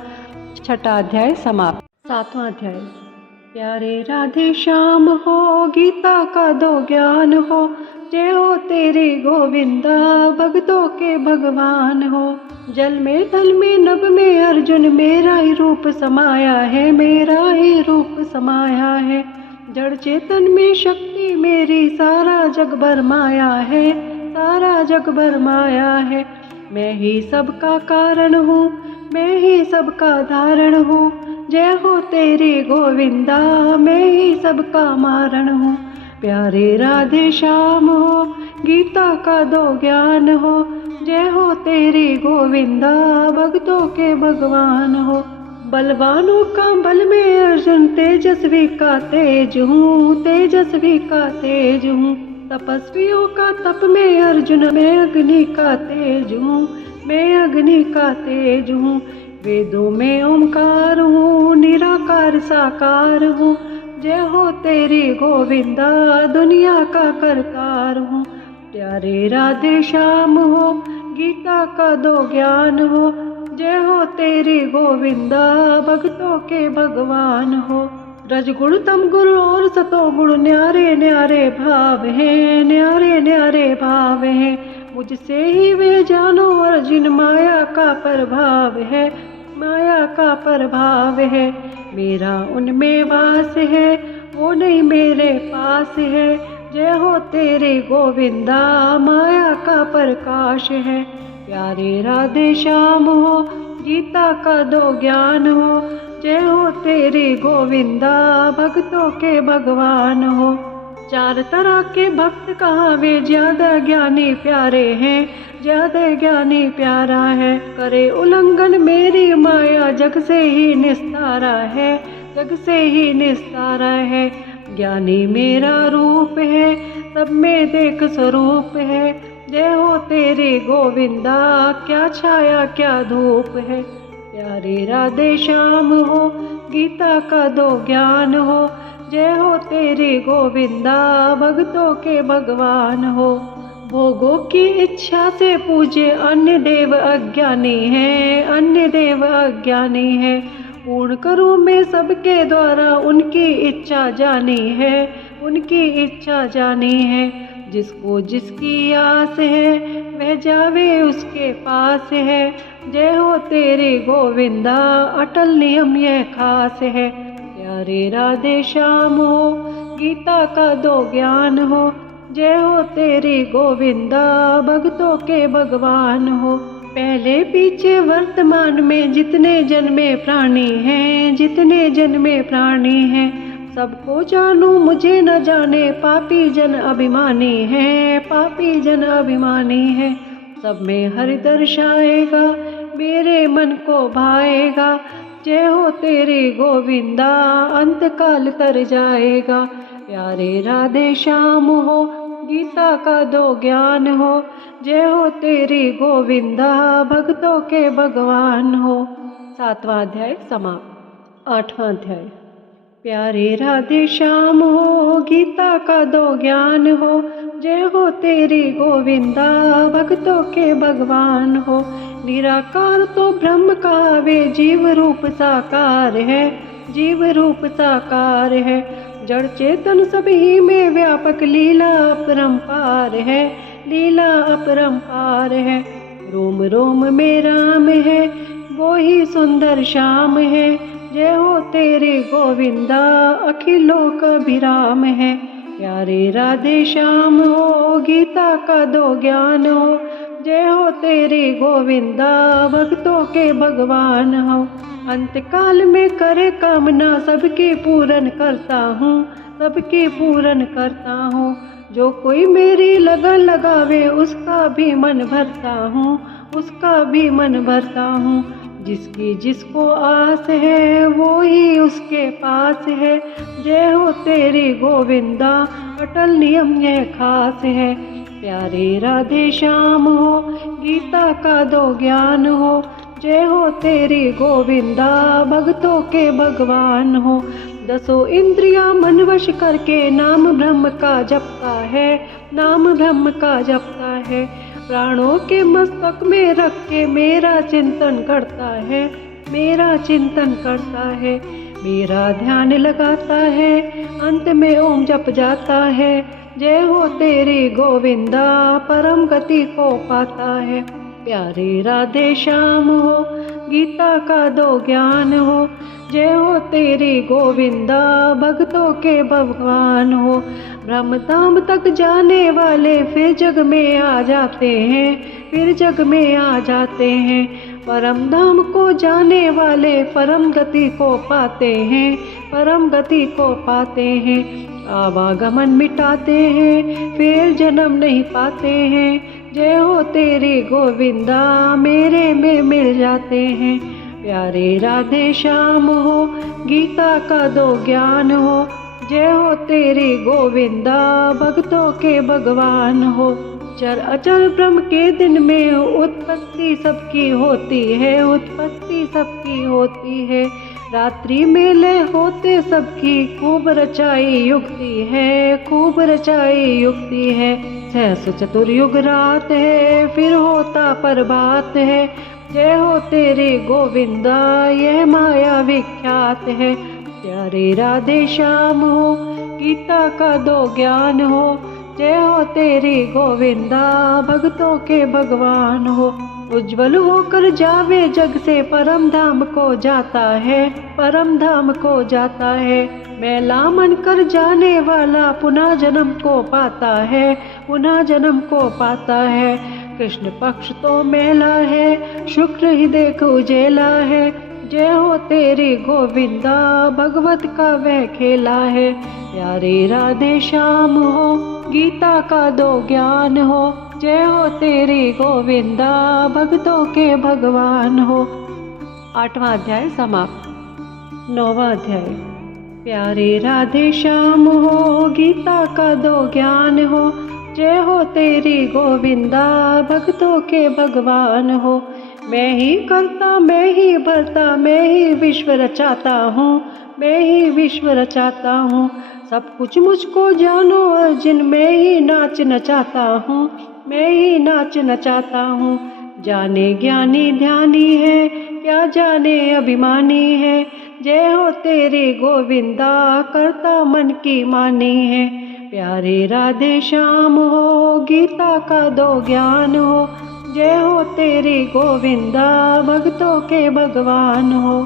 छठा अध्याय समाप्त। सातवां अध्याय। प्यारे राधे श्याम हो, गीता का दो ज्ञान हो। जय हो तेरी गोविंदा, भक्तों के भगवान हो। जल में थल में नभ में अर्जुन, मेरा ही रूप समाया है, मेरा ही रूप समाया है। जड़ चेतन में शक्ति मेरी, सारा जग भर माया है, सारा जग भर माया है। मैं ही सबका कारण हूँ, मैं ही सबका धारण हूँ। जय हो तेरी गोविंदा, मैं ही सबका मारण हूँ। प्यारे राधे श्याम हो, गीता का दो ज्ञान हो। जय हो तेरी गोविंदा, भक्तों के भगवान हो। बलवानों का बल में अर्जुन, तेजस्वी का तेज हूँ, तेजस्वी का तेज हूँ। तपस्वियों का तप में अर्जुन, मैं अग्नि का तेज हूँ, मैं अग्नि का तेज हूँ। वेदों में ओंकार हूँ, निराकार साकार हूँ। जय हो तेरी गोविंदा, दुनिया का करतार हूँ। प्यारे राधे श्याम हो, गीता का दो ज्ञान हो। जय हो तेरी गोविंदा, भक्तों के भगवान हो। रजगुण तम गुण और सतो गुण, न्यारे न्यारे भाव है, न्यारे न्यारे भाव है। मुझसे ही वे जानो अर्जुन, माया का प्रभाव है, माया का प्रभाव है। मेरा उनमें वास है, वो नहीं मेरे पास है। जय हो तेरे गोविंदा, माया का प्रकाश है। प्यारे राधे श्याम हो, गीता का दो ज्ञान हो। जय हो तेरी गोविंदा, भक्तों के भगवान हो। चार तरह के भक्त कहाँ वे, ज्यादा ज्ञानी प्यारे हैं, ज्यादा ज्ञानी प्यारा है। करे उल्लंघन मेरी माया, जग से ही निस्तारा है, जग से ही निस्तारा है। ज्ञानी मेरा रूप है, सब में देख स्वरूप है। जय हो तेरी गोविंदा, क्या छाया क्या धूप है। प्यारे राधे श्याम हो, गीता का दो ज्ञान हो। जय हो तेरी गोविंदा, भक्तों के भगवान हो। भोगों की इच्छा से पूजे, अन्य देव अज्ञानी है, अन्य देव अज्ञानी है। पूर्ण करूँ मैं सबके द्वारा, उनकी इच्छा जानी है, उनकी इच्छा जानी है। जिसको जिसकी आस है, वह जावे उसके पास है। जय हो तेरी गोविंदा, अटल नियम यह खास है। प्यारे राधे श्याम हो, गीता का दो ज्ञान हो। जय हो तेरी गोविंदा, भक्तों के भगवान हो। पहले पीछे वर्तमान में जितने जन्मे प्राणी हैं, जितने जन्मे प्राणी हैं, सबको जानूं मुझे न जाने, पापी जन अभिमानी है, पापी जन अभिमानी है। सब में हरि दर्शाएगा, मेरे मन को भाएगा, जय हो तेरी गोविंदा, अंत काल तर जाएगा। प्यारे राधे श्याम हो, गीता का दो ज्ञान हो, जय हो तेरी गोविंदा, भक्तों के भगवान हो। 7वां अध्याय समाप्त। 8वां अध्याय। प्यारे राधे श्याम हो, गीता का दो ज्ञान हो, जय हो तेरी गोविंदा, भक्तों के भगवान हो। निराकार तो ब्रह्म का वे जीव रूप साकार है, जीव रूप साकार है। जड़ चेतन सभी में व्यापक लीला अपरंपार है, लीला अपरंपार है। रोम रोम में राम है, वो ही सुंदर श्याम है, जय हो तेरे गोविंदा, अखिलों का अभिराम है। प्यारे राधे श्याम हो, गीता का दो ज्ञान हो, जय हो तेरे गोविंदा, भक्तों के भगवान हो। अंत काल में करे कामना सबकी पूर्ण करता हूँ, सबकी पूर्ण करता हूँ। जो कोई मेरी लगन लगावे उसका भी मन भरता हूँ, उसका भी मन भरता हूँ। जिसकी जिसको आस है वो ही उसके पास है, जय हो तेरी गोविंदा, अटल नियम यह खास है। प्यारे राधे श्याम हो, गीता का दो ज्ञान हो, जय हो तेरी गोविंदा, भक्तों के भगवान हो। 10 इंद्रियां मन वश करके नाम ब्रह्म का जपता है, नाम ब्रह्म का जपता है। प्राणों के मस्तक में रख के मेरा चिंतन करता है, मेरा चिंतन करता है। मेरा ध्यान लगाता है, अंत में ओम जप जाता है, जय हो तेरी गोविंदा, परम गति को पाता है। प्यारे राधे श्याम हो, गीता का दो ज्ञान हो, जय हो तेरी गोविंदा, भक्तों के भगवान हो। ब्रह्म धाम तक जाने वाले फिर जग में आ जाते हैं, फिर जग में आ जाते हैं। परम धाम को जाने वाले परम गति को पाते हैं, परम गति को पाते हैं। आवागमन मिटाते हैं, फिर जन्म नहीं पाते हैं, जय हो तेरी गोविंदा, मेरे में मिल जाते हैं। प्यारे राधे श्याम हो, गीता का दो ज्ञान हो, जय हो तेरी गोविंदा, भक्तों के भगवान हो। चर अचर ब्रह्म के दिन में उत्पत्ति सबकी होती है, उत्पत्ति सबकी होती है। रात्रि में लय होते सबकी खूब रचाई युक्ति है, खूब रचाई युक्ति है। 600 चतुर्युग रात है, फिर होता प्रभात है, जय हो तेरे गोविंदा, यह माया विख्यात है। प्यारे राधे श्याम हो, गीता का दो ज्ञान हो, जय हो तेरी गोविंदा, भक्तों के भगवान हो। उज्जवल होकर जावे जग से परम धाम को जाता है, परम धाम को जाता है। मैला मन कर जाने वाला पुनः जन्म को पाता है, पुनः जन्म को पाता है। कृष्ण पक्ष तो मैला है, शुक्र ही देख उजेला है, जय हो तेरी गोविंदा, भगवत का वह खेला है। प्यारे राधे श्याम हो, गीता का दो ज्ञान हो, जय हो तेरी गोविंदा, भक्तों के भगवान हो। 8वां अध्याय समाप्त। 9वां अध्याय। प्यारे राधे श्याम हो, गीता का दो ज्ञान हो, जय हो तेरी गोविंदा, भक्तों के भगवान हो। मैं ही करता, मैं ही भरता, मैं ही विश्व रचाता हूँ, मैं ही विश्व रचाता हूँ। सब कुछ मुझको जानो अर्जुन, मैं ही नाच नचाता हूँ, मैं ही नाच नचाता हूँ। जाने ज्ञानी ध्यानी है, क्या जाने अभिमानी है, जय हो तेरे गोविंदा, करता मन की मानी है। प्यारे राधे श्याम हो, गीता का दो ज्ञान हो, जय हो तेरी गोविंदा, भक्तों के भगवान हो।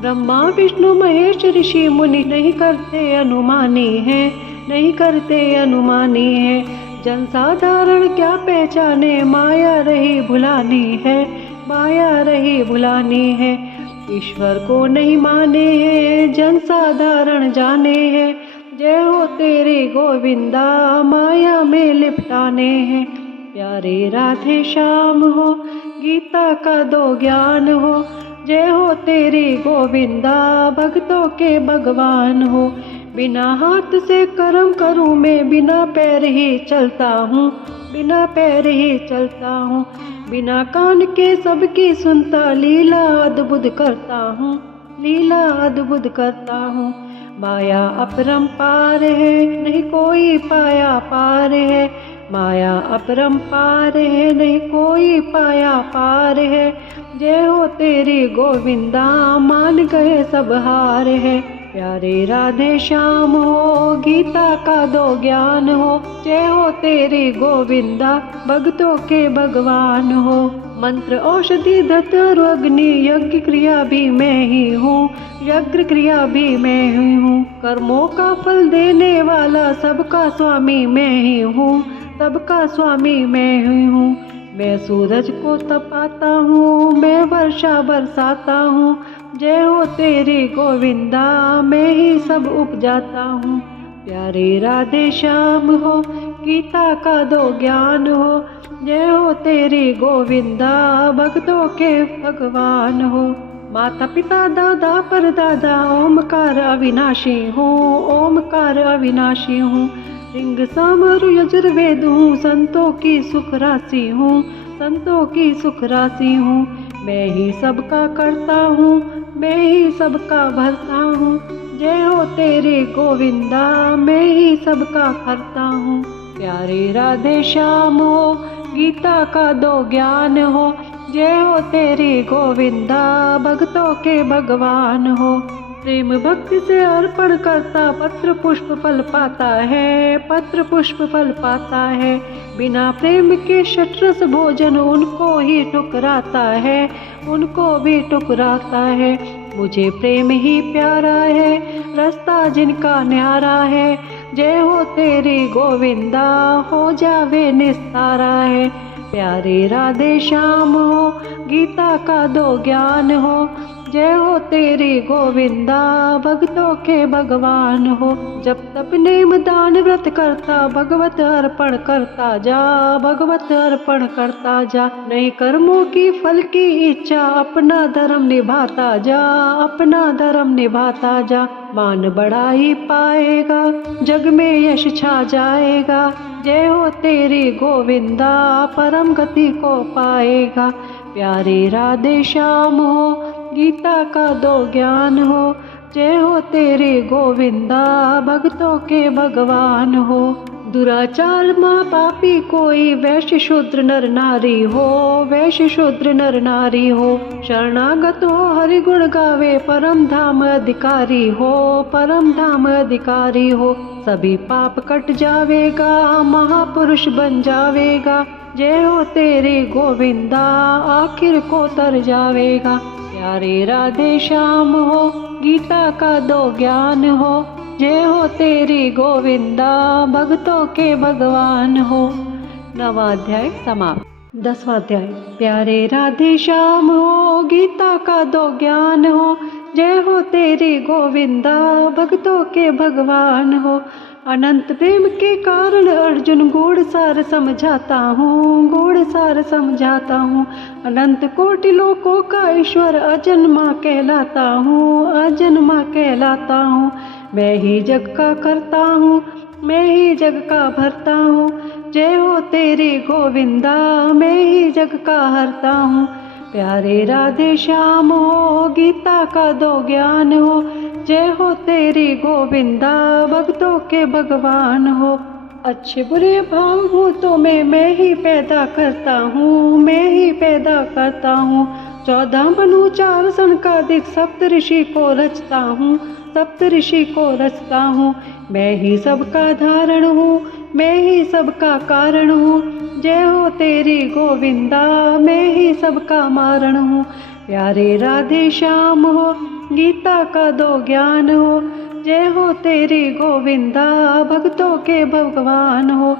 ब्रह्मा विष्णु महेश ऋषि मुनि नहीं करते अनुमानी है, नहीं करते अनुमानी है। जन साधारण क्या पहचाने, माया रही भुलानी है, माया रही भुलानी है। ईश्वर को नहीं माने हैं, जन साधारण जाने हैं। जय हो तेरे गोविंदा, माया में लिपटाने हैं। प्यारे राधे श्याम हो, गीता का दो ज्ञान हो। जय हो तेरे गोविंदा, भक्तों के भगवान हो। बिना हाथ से कर्म करूं मैं, बिना पैर ही चलता हूँ, बिना पैर ही चलता हूँ। बिना कान के सबकी सुनता, लीला अद्भुत करता हूँ, लीला अद्भुत करता हूँ। माया अपरंपार है, नहीं कोई पाया पार है। माया अपरंपार है, नहीं कोई पाया पार है। जय हो तेरी गोविंदा, मान गए सब हार है। प्यारे राधे श्याम हो, गीता का दो ज्ञान हो। जय हो तेरी गोविंदा, भक्तों के भगवान हो। मंत्र औषधि धतुर अग्नि, यज्ञ क्रिया भी मैं ही हूँ, यज्ञ क्रिया भी मैं ही हूँ। कर्मों का फल देने वाला, सबका स्वामी मैं ही हूँ, सबका स्वामी मैं ही हूँ। मैं सूरज को तपाता हूँ, मैं वर्षा बरसाता हूँ। जय हो तेरी गोविंदा, मैं ही सब उपजाता हूँ। प्यारे राधे श्याम हो, गीता का दो ज्ञान हो। जय हो तेरी गोविंदा, भक्तों के भगवान हो। माता पिता दादा परदादा, ओमकार अविनाशी हूँ, ओमकार अविनाशी हूँ। सिंह सामरु यजुर्वेद हूँ, संतों की सुख राशि हूँ, संतों की सुख राशि हूँ। मैं ही सबका करता हूँ, मैं ही सबका भरता हूँ। जय हो तेरे गोविंदा, मैं ही सबका करता हूँ। प्यारे राधे श्याम हो, गीता का दो ज्ञान हो। जय हो तेरी गोविंदा, भक्तों के भगवान हो। प्रेम भक्ति से अर्पण करता, पत्र पुष्प फल पाता है, पत्र पुष्प फल पाता है। बिना प्रेम के शतरस भोजन, उनको ही ठुकराता है, उनको भी ठुकराता है। मुझे प्रेम ही प्यारा है, रास्ता जिनका न्यारा है। जय हो तेरी गोविंदा, हो जावे निस्तारा है। प्यारे राधे श्याम हो, गीता का दो ज्ञान हो। जय हो तेरी गोविंदा, भक्तों के भगवान हो। जब तप नेम दान व्रत करता, भगवत अर्पण करता जा, भगवत अर्पण करता जा। नहीं कर्मों की फल की इच्छा, अपना धर्म निभाता जा, अपना धर्म निभाता जा। मान बढ़ाई पाएगा, जग में यश छा जाएगा। जय हो तेरी गोविंदा, परम गति को पाएगा। प्यारे राधे श्याम हो, गीता का दो ज्ञान हो। जय हो तेरे गोविंदा, भक्तों के भगवान हो। दुराचार माँ पापी कोई, वैश्य शूद्र नर नारी हो, वैश्य शूद्र नर नारी हो। शरणागत हो हरि गुण गावे, परम धाम अधिकारी हो, परम धाम अधिकारी हो। सभी पाप कट जावेगा, महापुरुष बन जावेगा। जय हो तेरे गोविंदा, आखिर को तर जावेगा। प्यारे राधे श्याम हो, गीता का दो ज्ञान हो। जय हो तेरी गोविंदा, भक्तों के भगवान हो। 9वां अध्याय समाप्त। 10वां अध्याय। प्यारे राधे श्याम हो, गीता का दो ज्ञान हो। जय हो तेरी गोविंदा, भक्तों के भगवान हो। अनंत प्रेम के कारण अर्जुन गूढ़ सार समझाता हूँ, गूढ़ सार समझाता हूँ। अनंत कोटि लोकों का ईश्वर, अजन्मा कहलाता हूँ, अजन्मा कहलाता हूँ। मैं ही जग का करता हूँ, मैं ही जग का भरता हूँ। जय हो तेरी गोविंदा, मैं ही जग का हरता हूँ। प्यारे राधे श्याम हो, गीता का दो ज्ञान हो। जय हो तेरी गोविंदा, भक्तों के भगवान हो। अच्छे बुरे भाव हो तो मैं ही पैदा करता हूँ, मैं ही पैदा करता हूँ। 14 मनु 4 सनकादिक, सप्त ऋषि को रचता हूँ, सप्त ऋषि को रचता हूँ। मैं ही सबका धारण हूँ, मैं ही सबका कारण हूँ। जय हो तेरी गोविंदा, मैं ही सबका मारण हूँ। प्यारे राधे श्याम हो, गीता का दो ज्ञान हो। जय हो तेरी गोविंदा, भक्तों के भगवान हो।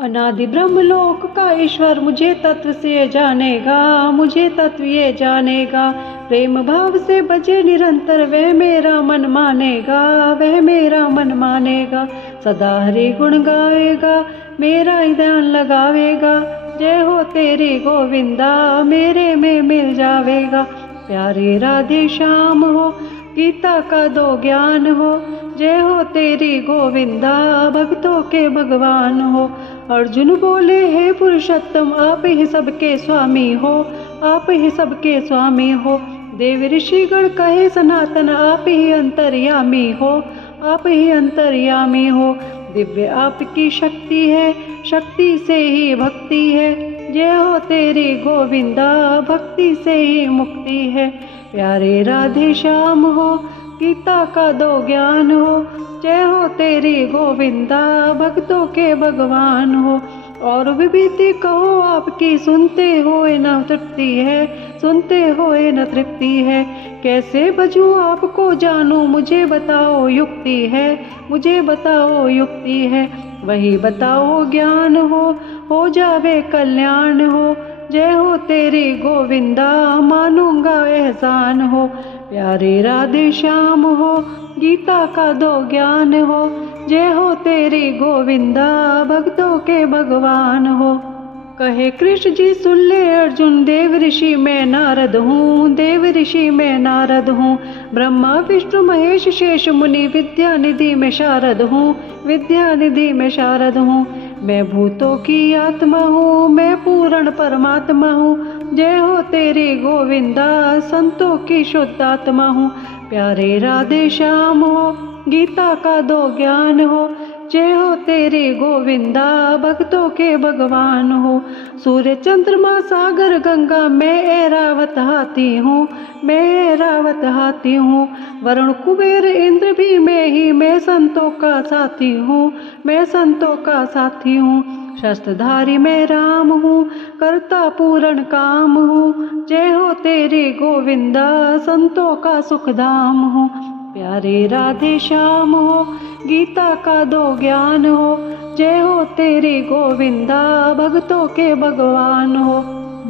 अनादि ब्रह्मलोक का ईश्वर मुझे तत्व से जानेगा, मुझे तत्व ये जानेगा। प्रेम भाव से बजे निरंतर वह मेरा मन मानेगा, वह मेरा मन मानेगा। सदा हरि गुण गावेगा, मेरा ही ध्यान लगावेगा। जय हो तेरी गोविंदा, मेरे में मिल जावेगा। प्यारे राधे श्याम हो, गीता का दो ज्ञान हो। जय हो तेरी गोविंदा, भक्तों के भगवान हो। अर्जुन बोले हे पुरुषोत्तम, आप ही सबके स्वामी हो, आप ही सबके स्वामी हो। देव ऋषिगण कहे सनातन, आप ही अंतर्यामी हो, आप ही अंतर्यामी हो। दिव्य आपकी शक्ति है, शक्ति से ही भक्ति है। जय हो तेरी गोविंदा, भक्ति से ही मुक्ति है। प्यारे राधे श्याम हो, गीता का दो ज्ञान हो। जय हो तेरी गोविंदा, भक्तों के भगवान हो। और विभूति कहो आपकी, सुनते होए न तृप्ति है, सुनते होए न तृप्ति है। कैसे बजूं आपको जानूं, मुझे बताओ युक्ति है, मुझे बताओ युक्ति है। वही बताओ ज्ञान हो जावे कल्याण हो। जय हो तेरी गोविंदा, मानूंगा एहसान हो। प्यारे राधे श्याम हो, गीता का दो ज्ञान हो। जय हो तेरी गोविंदा, भक्तों के भगवान हो। कहे कृष्ण जी सुन ले अर्जुन, देव ऋषि मैं नारद हूँ, देव ऋषि मैं नारद हूँ। ब्रह्मा विष्णु महेश शेष मुनि, विद्या निधि में शारद हूँ, विद्या निधि में शारद हूँ। मैं भूतों की आत्मा हूँ, मैं पूर्ण परमात्मा हूँ। जय हो तेरी गोविंदा, संतों की शुद्ध आत्मा हूँ। प्यारे राधे श्याम हो, गीता का दो ज्ञान हो। जय हो तेरी गोविंदा, भक्तों के भगवान हो। सूर्य चंद्रमा सागर गंगा, मैं ऐरावत हाथी हूँ, मैं ऐरावत हाथी हूँ। वरुण कुबेर इंद्र भी मैं ही, मैं संतों का साथी हूँ, मैं संतों का साथी हूँ। शस्त्रधारी मैं राम हूँ, करता पूर्ण काम हूँ। जय हो तेरी गोविंदा, संतों का सुखधाम हूँ। प्यारे राधे श्याम हो, गीता का दो ज्ञान हो। जय हो तेरी गोविंदा, भक्तों के भगवान हो।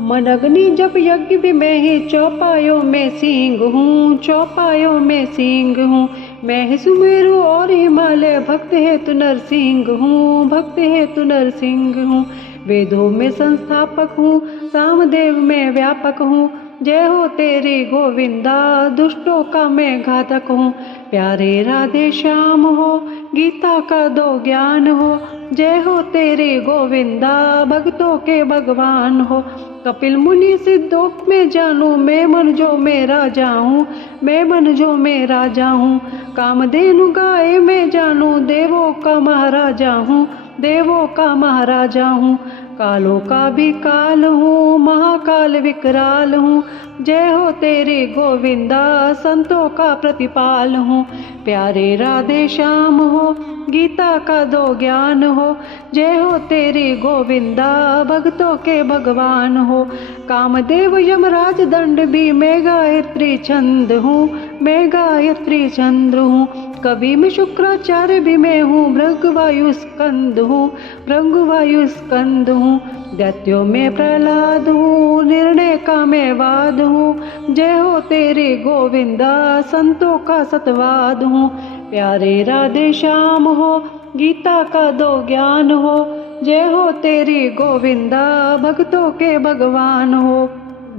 मन अग्नि जब यज्ञ भी मैं ही, चौपायों में सींग हूँ, चौपायों में सींग हूँ। मैं ही सुमेरु और हिमालय, भक्त हेतु नरसिंह हूँ, भक्त हेतु नरसिंह हूँ। वेदों में संस्थापक हूँ, सामदेव में व्यापक हूँ। जय हो तेरी गोविंदा, दुष्टों का मैं घातक हूँ। प्यारे राधे श्याम हो, गीता का दो ज्ञान हो। जय हो तेरी गोविंदा, भक्तों के भगवान हो। कपिल मुनि सिद्धों में जानूं, मैं मन जो मैं राजा हूँ, मैं मन जो मैं राजा हूँ। कामधेनु गाय में जानूं, देवों का महाराजा हूँ, देवों का महाराजा हूँ। कालों का भी काल हूँ, महाकाल विकराल हूँ। जय हो तेरी गोविंदा, संतों का प्रतिपाल हूँ। प्यारे राधे श्याम हो, गीता का दो ज्ञान हो। जय हो तेरी गोविंदा, भक्तों के भगवान हो। कामदेव यमराज दंड भी मैं गायत्री छंद हूँ, मैं गायत्री छंद हूँ। कवि में शुक्राचार्य भी मैं हूँ, भृगुवायु स्कंद हूँ, भृगुवायु स्कंद हूँ। दैत्यों में प्रहलाद हूँ, निर्णय का मैं वाद हूँ। जय हो तेरी गोविंदा, संतों का सतवाद हूँ। प्यारे राधे श्याम हो, गीता का दो ज्ञान हो। जय हो तेरी गोविंदा, भक्तों के भगवान हो।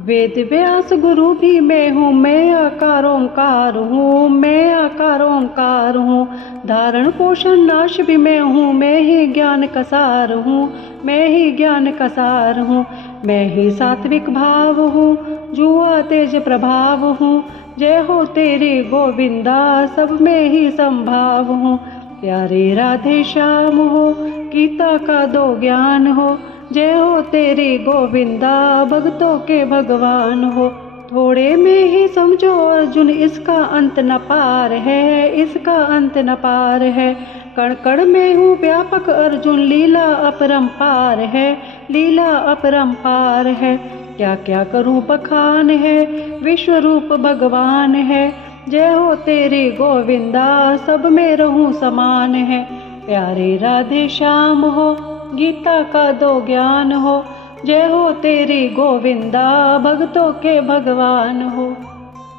वेद व्यास गुरु भी मैं हूँ, मैं आकार ओंकार हूँ, मैं आकार ओंकार हूँ। धारण पोषण नाश भी मैं हूँ, मैं ही ज्ञान कसार हूँ, मैं ही ज्ञान कसार हूँ। मैं ही सात्विक भाव हूँ, जुआ तेज प्रभाव हूँ। जय हो तेरी गोविंदा, सब में ही संभाव हूँ। प्यारे राधे श्याम हो, गीता का दो ज्ञान हो। जय हो तेरी गोविंदा, भक्तों के भगवान हो। थोड़े में ही समझो अर्जुन, इसका अंत न पार है, इसका अंत न पार है। कण कण में हूँ व्यापक अर्जुन, लीला अपरंपार है, लीला अपरंपार है। क्या क्या करूँ बखान है, विश्व रूप भगवान है। जय हो तेरी गोविंदा, सब में रहूं समान है। प्यारे राधे श्याम हो, गीता का दो ज्ञान हो। जय हो तेरी गोविंदा, भक्तों के भगवान हो।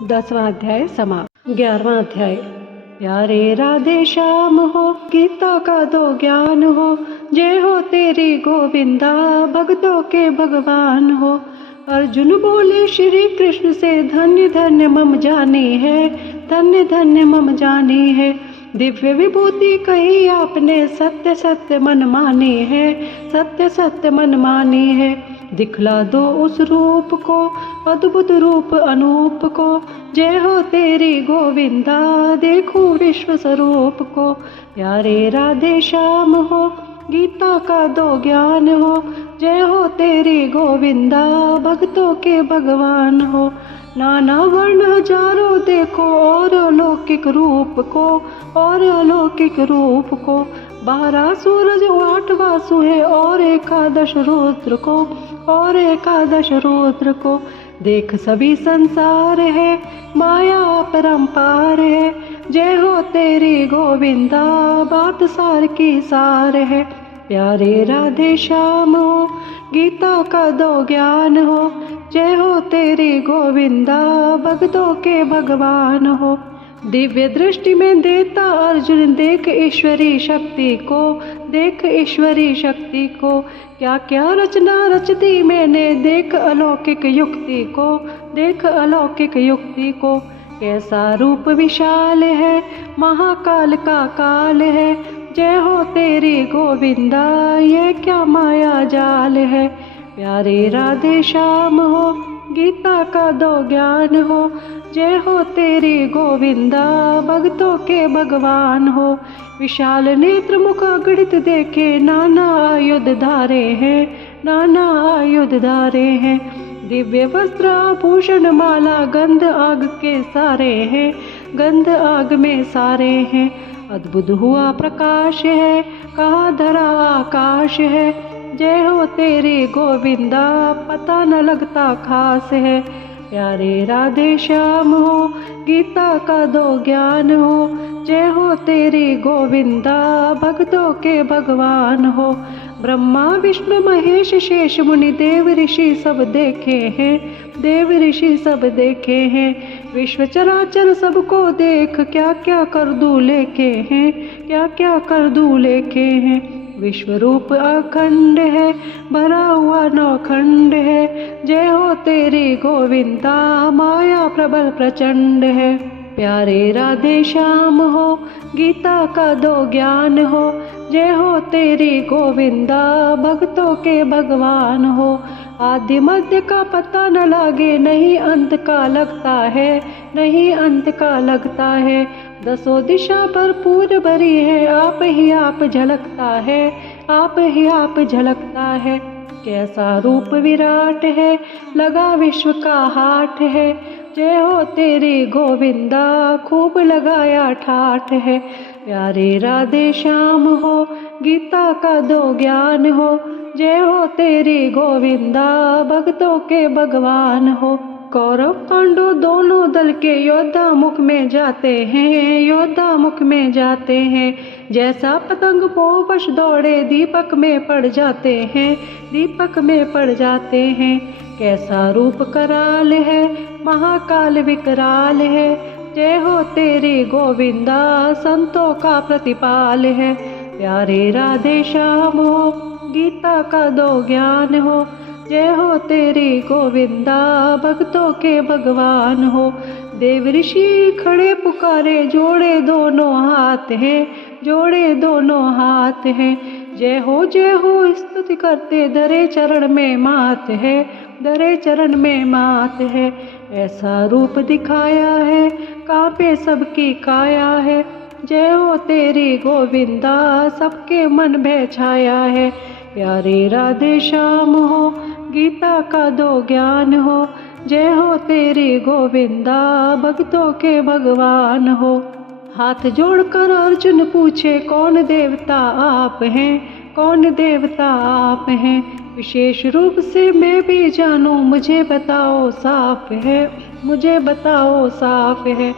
10वां अध्याय समाप्त। 11वां अध्याय। प्यारे राधे श्याम हो, गीता का दो ज्ञान हो। जय हो तेरी गोविंदा, भक्तों के भगवान हो। अर्जुन बोले श्री कृष्ण से, धन्य धन्य मम जानी है, धन्य धन्य मम जानी है। दिव्य विभूति कही आपने, सत्य सत्य मन मानी है, सत्य सत्य मन मानी है। दिखला दो उस रूप को, अद्भुत रूप अनूप को। जय हो तेरी गोविंदा, देखूं विश्व स्वरूप को। प्यारे राधे श्याम हो, गीता का दो ज्ञान हो। जय हो तेरी गोविंदा, भक्तों के भगवान हो। नाना वर्ण हजारों देखो, और अलौकिक रूप को, और अलौकिक रूप को। 12 सूरज 8 वासु है, और 11 रुद्र को, और 11 रुद्र को। देख सभी संसार है, माया परंपार है। जय हो तेरी गोविंदा, बात सार की सार है। प्यारे राधे श्याम हो, गीता का दो ज्ञान हो। जय हो तेरी गोविंदा, भक्तों के भगवान हो। दिव्य दृष्टि में देता अर्जुन, देख ईश्वरी शक्ति को, देख ईश्वरी शक्ति को। क्या क्या रचना रच दी मैंने, देख अलौकिक युक्ति को, देख अलौकिक युक्ति को। कैसा रूप विशाल है, महाकाल का काल है। जय हो तेरी गोविंदा, ये क्या माया जाल है। प्यारे राधे श्याम हो, गीता का दो ज्ञान हो। जय हो तेरी गोविंदा, भक्तों के भगवान हो। विशाल नेत्र मुख अगणित देखे, नाना आयुध धारे हैं, नाना आयुध धारे हैं। दिव्य वस्त्र आभूषण माला, गंध आग के सारे हैं, गंध आग में सारे हैं। अद्भुत हुआ प्रकाश है, कहा धरा आकाश है। जय हो तेरी गोविंदा, पता न लगता खास है। प्यारे राधे श्याम हो, गीता का दो ज्ञान हो। जय हो तेरी गोविंदा, भक्तों के भगवान हो। ब्रह्मा विष्णु महेश शेष मुनि, देव ऋषि सब देखे हैं, देव ऋषि सब देखे हैं। विश्व चराचर सबको देख, क्या क्या कर दूं लेके हैं, क्या क्या कर दूं लेके हैं। विश्व रूप अखंड है, भरा हुआ नौखंड है। जय हो तेरी गोविंदा, माया प्रबल प्रचंड है। प्यारे राधे श्याम हो, गीता का दो ज्ञान हो। जय हो तेरी गोविंदा, भक्तों के भगवान हो। आदि मध्य का पता न लागे, नहीं अंत का लगता है, नहीं अंत का लगता है। दसों दिशा भरपूर भरी है, आप ही आप झलकता है, आप ही आप झलकता है। कैसा रूप विराट है, लगा विश्व का हाट है। जय हो तेरी गोविंदा, खूब लगाया ठाठ है। प्यारे राधे श्याम हो, गीता का दो ज्ञान हो। जय हो तेरी गोविंदा, भक्तों के भगवान हो। कौरव पांडव दोनों दल के योद्धा मुख में जाते हैं, योद्धा मुख में जाते हैं। जैसा पतंग वो वश दौड़े, दीपक में पड़ जाते हैं, दीपक में पड़ जाते हैं। कैसा रूप कराल है, महाकाल विकराल है। जय हो तेरी गोविंदा, संतों का प्रतिपाल है। प्यारे राधे श्याम हो, गीता का दो ज्ञान हो। जय हो तेरी गोविंदा, भक्तों के भगवान हो। देव ऋषि खड़े पुकारे, जोड़े दोनों हाथ हैं, जोड़े दोनों हाथ हैं। जय हो स्तुति करते, धरे चरण में मात है, धरे चरण में मात है। ऐसा रूप दिखाया है, कांपे सबकी काया है। जय हो तेरी गोविंदा, सबके मन में छाया है। प्यारे राधे श्याम हो, गीता का दो ज्ञान हो। जय हो तेरी गोविंदा, भक्तों के भगवान हो। हाथ जोड़कर अर्जुन पूछे, कौन देवता आप हैं, कौन देवता आप हैं। विशेष रूप से मैं भी जानूं, मुझे बताओ साफ है, मुझे बताओ साफ है।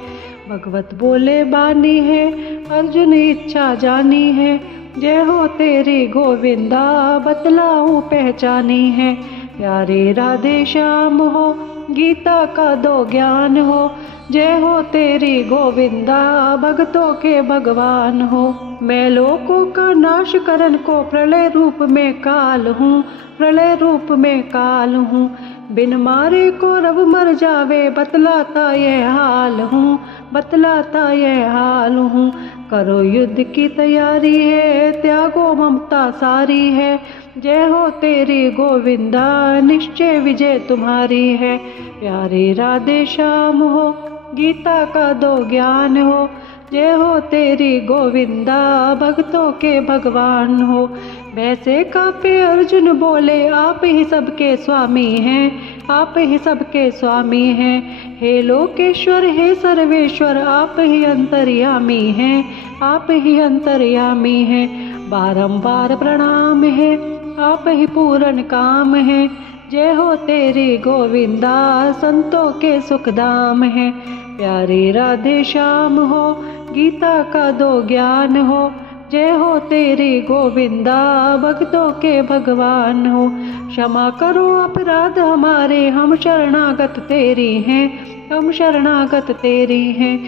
भगवत बोले बानी है, अर्जुन इच्छा जानी है। जय हो तेरी गोविंदा बतलाऊं पहचानी है। प्यारे राधे श्याम हो, गीता का दो ज्ञान हो। जय हो तेरी गोविंदा भक्तों के भगवान हो। मैं लोकों का नाश करन को प्रलय रूप में काल हूँ, प्रलय रूप में काल हूँ। बिन मारे को रब मर जावे बतलाता ये हाल हूँ, बतलाता ये हाल हूँ। करो युद्ध की तैयारी है, त्यागो ममता सारी है। जय हो तेरी गोविंदा निश्चय विजय तुम्हारी है। प्यारे राधे श्याम हो, गीता का दो ज्ञान हो। जय हो तेरी गोविंदा भक्तों के भगवान हो। वैसे कापे अर्जुन बोले आप ही सबके स्वामी हैं, आप ही सबके स्वामी हैं। हे लोकेश्वर हे सर्वेश्वर आप ही अंतर्यामी हैं, आप ही अंतर्यामी हैं। बारंबार प्रणाम है, आप ही पूर्ण काम है। जय हो तेरी गोविंदा संतों के सुखधाम है। प्यारे राधे श्याम हो, गीता का दो ज्ञान हो। जय हो तेरी गोविंदा भक्तों के भगवान हो। क्षमा करो अपराध हमारे, हम शरणागत तेरी हैं, हम शरणागत तेरी हैं।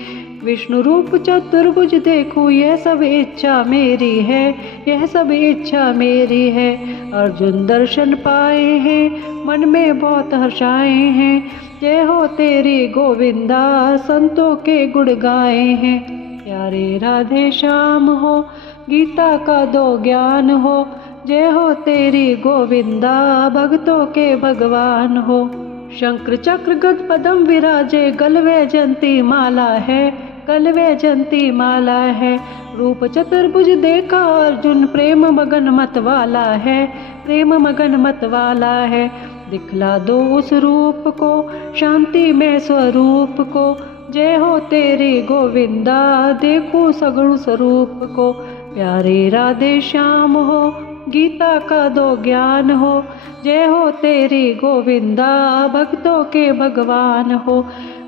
विष्णु रूप चतुर्भुज देखूं यह सब इच्छा मेरी है, यह सब इच्छा मेरी है। अर्जुन दर्शन पाए हैं, मन में बहुत हर्षाए हैं। जय हो तेरी गोविंदा संतों के गुण गाए हैं। प्यारे राधे श्याम हो, गीता का दो ज्ञान हो। जय हो तेरी गोविंदा भक्तों के भगवान हो। शंकर चक्र गद पदम विराजे, गलवे जंती माला है, गलवे जंती माला है। रूप चतुर्भुज देखा अर्जुन, प्रेम मगन मत वाला है, प्रेम मगन मत वाला है। दिखला दो उस रूप को, शांति में स्वरूप को। जय हो तेरी गोविंदा देखूं सगुण स्वरूप को। प्यारे राधे श्याम हो, गीता का दो ज्ञान हो। जय हो तेरी गोविंदा भक्तों के भगवान हो।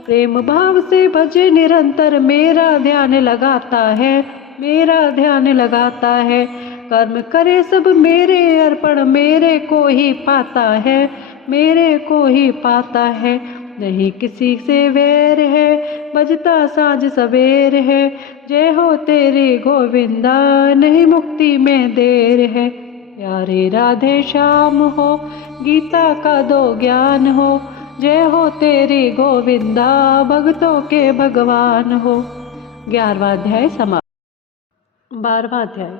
प्रेम भाव से भजे निरंतर, मेरा ध्यान लगाता है, मेरा ध्यान लगाता है। कर्म करे सब मेरे अर्पण, मेरे को ही पाता है, मेरे को ही पाता है। नहीं किसी से वैर है, बजता साँझ सवेर है। जय हो तेरी गोविंदा नहीं मुक्ति में देर है। प्यारे राधे श्याम हो, गीता का दो ज्ञान हो। जय हो तेरी गोविंदा भक्तों के भगवान हो। 11वां अध्याय समाप्त। 12वां अध्याय।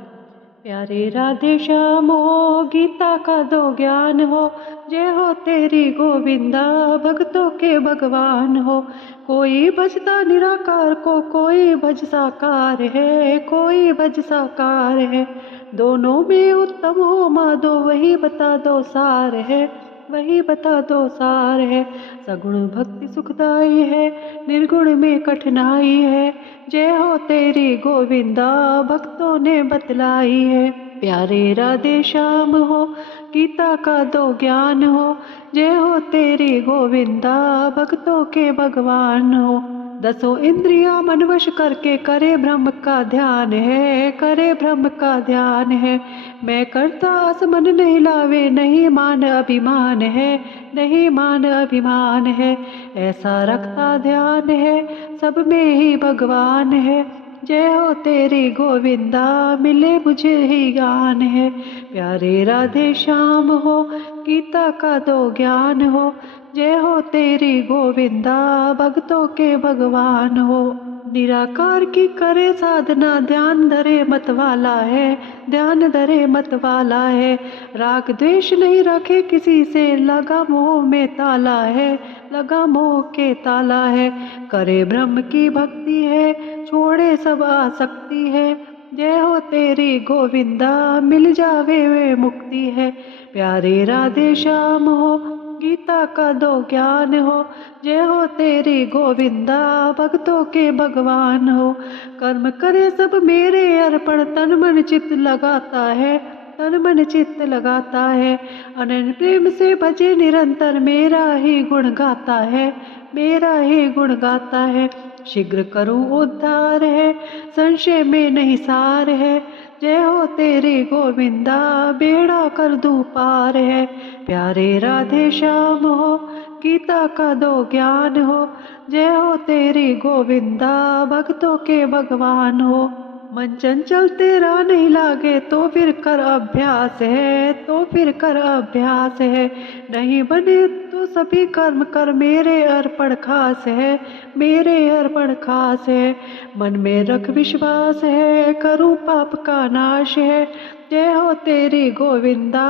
प्यारे राधे श्याम हो, गीता का दो ज्ञान हो। जय हो तेरी गोविंदा भक्तों के भगवान हो। कोई भजता निराकार को, कोई भज साकार है, कोई भज साकार है। दोनों में उत्तम हो माधो, वही बता दो सार है, वही बता दो सार है। सगुण भक्ति सुखदाई है, निर्गुण में कठिनाई है। जय हो तेरी गोविंदा भक्तों ने बतलाई है। प्यारे राधे श्याम हो, गीता का दो ज्ञान हो। जय हो तेरी गोविंदा भक्तों के भगवान हो। दसों इंद्रियां मन वश करके करे ब्रह्म का ध्यान है, करे ब्रह्म का ध्यान है। मैं करता अस मन नहीं लावे, नहीं मान अभिमान है, नहीं मान अभिमान है। ऐसा रखता ध्यान है, सब में ही भगवान है। जय हो तेरी गोविंदा मिले मुझे ही ज्ञान है। प्यारे राधे श्याम हो, गीता का दो ज्ञान हो। जय हो तेरी गोविंदा भक्तों के भगवान हो। निराकार की करे साधना, ध्यान धरे मत वाला है, ध्यान धरे मत वाला है। राग द्वेष नहीं रखे किसी से, लगा मोह में ताला है, लगा मोह के ताला है। करे ब्रह्म की भक्ति है, छोड़े सब आसक्ति है। जय हो तेरी गोविंदा मिल जावे वे मुक्ति है। प्यारे राधे श्याम हो, गीता का दो ज्ञान हो। जय हो तेरी गोविंदा भक्तों के भगवान हो। कर्म करे सब मेरे अर्पण, तन मन चित्त लगाता है, तन मन चित्त लगाता है। अनन्य प्रेम से भजे निरंतर, मेरा ही गुण गाता है, मेरा ही गुण गाता है। शीघ्र करूं उद्धार है, संशय में नहीं सार है। जय हो तेरी गोविंदा, बेड़ा कर दूं पार है। प्यारे राधे श्याम हो, गीता का दो ज्ञान हो। जय हो तेरी गोविंदा, भक्तों के भगवान हो। मन चंचल तेरा नहीं लागे तो फिर कर अभ्यास है, तो फिर कर अभ्यास है। नहीं बने तो सभी कर्म कर, मेरे अर्पण खास है, मेरे अर्पण खास है। मन में रख विश्वास है, करूं पाप का नाश है। जय हो तेरी गोविंदा,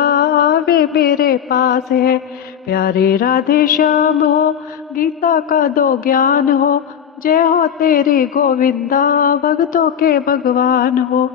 आवे मेरे पास है। प्यारे राधे श्याम हो, गीता का दो ज्ञान हो। जय हो तेरी गोविंदा, भक्तों के भगवान हो।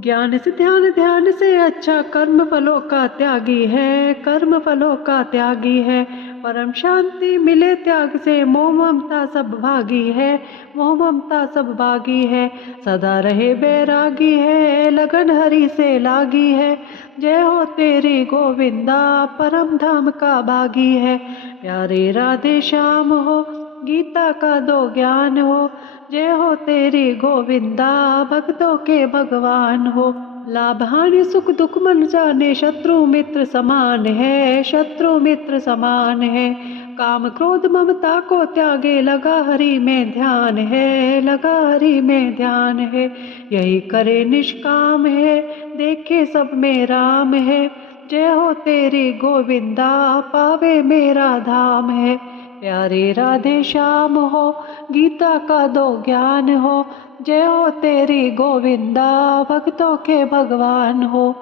ज्ञान से ध्यान, ध्यान से अच्छा, कर्म फलों का त्यागी है, कर्म फलों का त्यागी है। परम शांति मिले त्याग से, मोह ममता सब भागी है, मोह ममता सब भागी है। सदा रहे बैरागी है, लगन हरि से लागी है। जय हो तेरी गोविंदा, परम धाम का भागी है। प्यारे राधे श्याम हो, गीता का दो ज्ञान हो। जय हो तेरी गोविंदा, भक्तों के भगवान हो। लाभ हानि सुख दुख मन जाने, शत्रु मित्र समान है, शत्रु मित्र समान है। काम क्रोध ममता को त्यागे, लगा हरि में ध्यान है, लगा हरि में ध्यान है। यही करे निष्काम है, देखे सब में राम है। जय हो तेरी गोविंदा, पावे मेरा धाम है। प्यारे राधे श्याम हो, गीता का दो ज्ञान हो। जय हो तेरी गोविंदा, भक्तों के भगवान हो।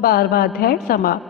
12वां अध्याय समाप्त।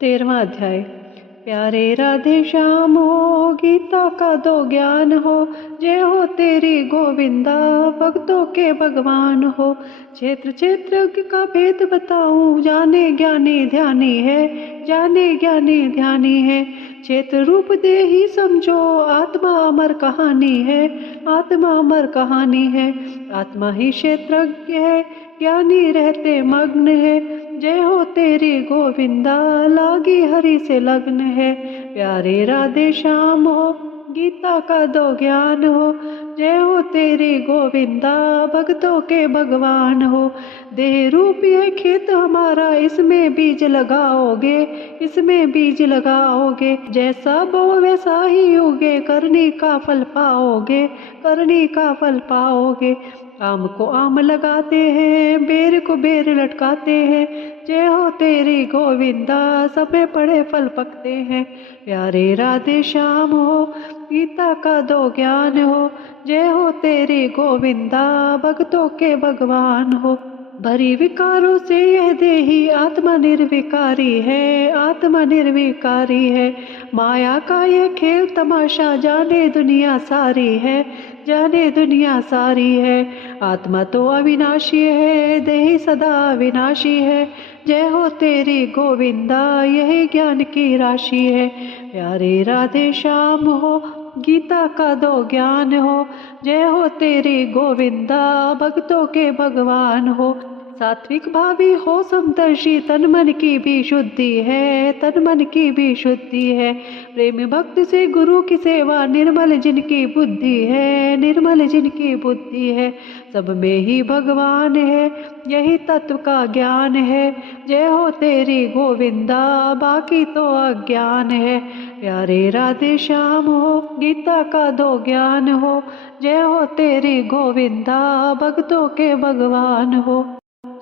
13वां अध्याय। प्यारे राधे श्याम हो, गीता का दो ज्ञान हो। जय हो तेरी गोविंदा, भक्तों के भगवान हो। क्षेत्र क्षेत्र का भेद बताऊं, जाने ज्ञानी ध्यानी है, जाने ज्ञानी ध्यानी है। क्षेत्र रूप दे ही समझो, आत्मा अमर कहानी है, आत्मा अमर कहानी है। आत्मा ही क्षेत्रज्ञ है, ज्ञानी रहते मग्न है। जय हो तेरी गोविंदा, लागी हरि से लग्न है। प्यारे राधे श्याम हो, गीता का दो ज्ञान हो। जय हो तेरी गोविंदा, भक्तों के भगवान हो। देह रूप ये खेत हमारा, इसमें बीज लगाओगे, इसमें बीज लगाओगे। जैसा बो वैसा ही उगे, करनी का फल पाओगे, करनी का फल पाओगे। आम को आम लगाते हैं, बेर को बेर लटकाते हैं। जय हो तेरी गोविंदा, समय पड़े फल पकते हैं। प्यारे राधे श्याम हो, गीता का दो ज्ञान हो। जय हो तेरी गोविंदा, भक्तों के भगवान हो। भरी विकारों से यह देही, आत्मा निर्विकारी है, आत्मा निर्विकारी है। माया का यह खेल तमाशा, जाने दुनिया सारी है, जाने दुनिया सारी है। आत्मा तो अविनाशी है, देही सदा अविनाशी है। जय हो तेरी गोविंदा, यही ज्ञान की राशि है। प्यारे राधे श्याम हो, गीता का दो ज्ञान हो। जय हो तेरी गोविंदा, भक्तों के भगवान हो। सात्विक भावी हो समदर्शी, तन मन की भी शुद्धि है, तन मन की भी शुद्धि है। प्रेम भक्त से गुरु की सेवा, निर्मल जिनकी बुद्धि है, निर्मल जिनकी बुद्धि है। सब में ही भगवान है, यही तत्व का ज्ञान है। जय हो तेरी गोविंदा, बाकी तो अज्ञान है। प्यारे राधे श्याम हो, गीता का दो ज्ञान हो। जय हो तेरी गोविंदा, भक्तों के भगवान हो।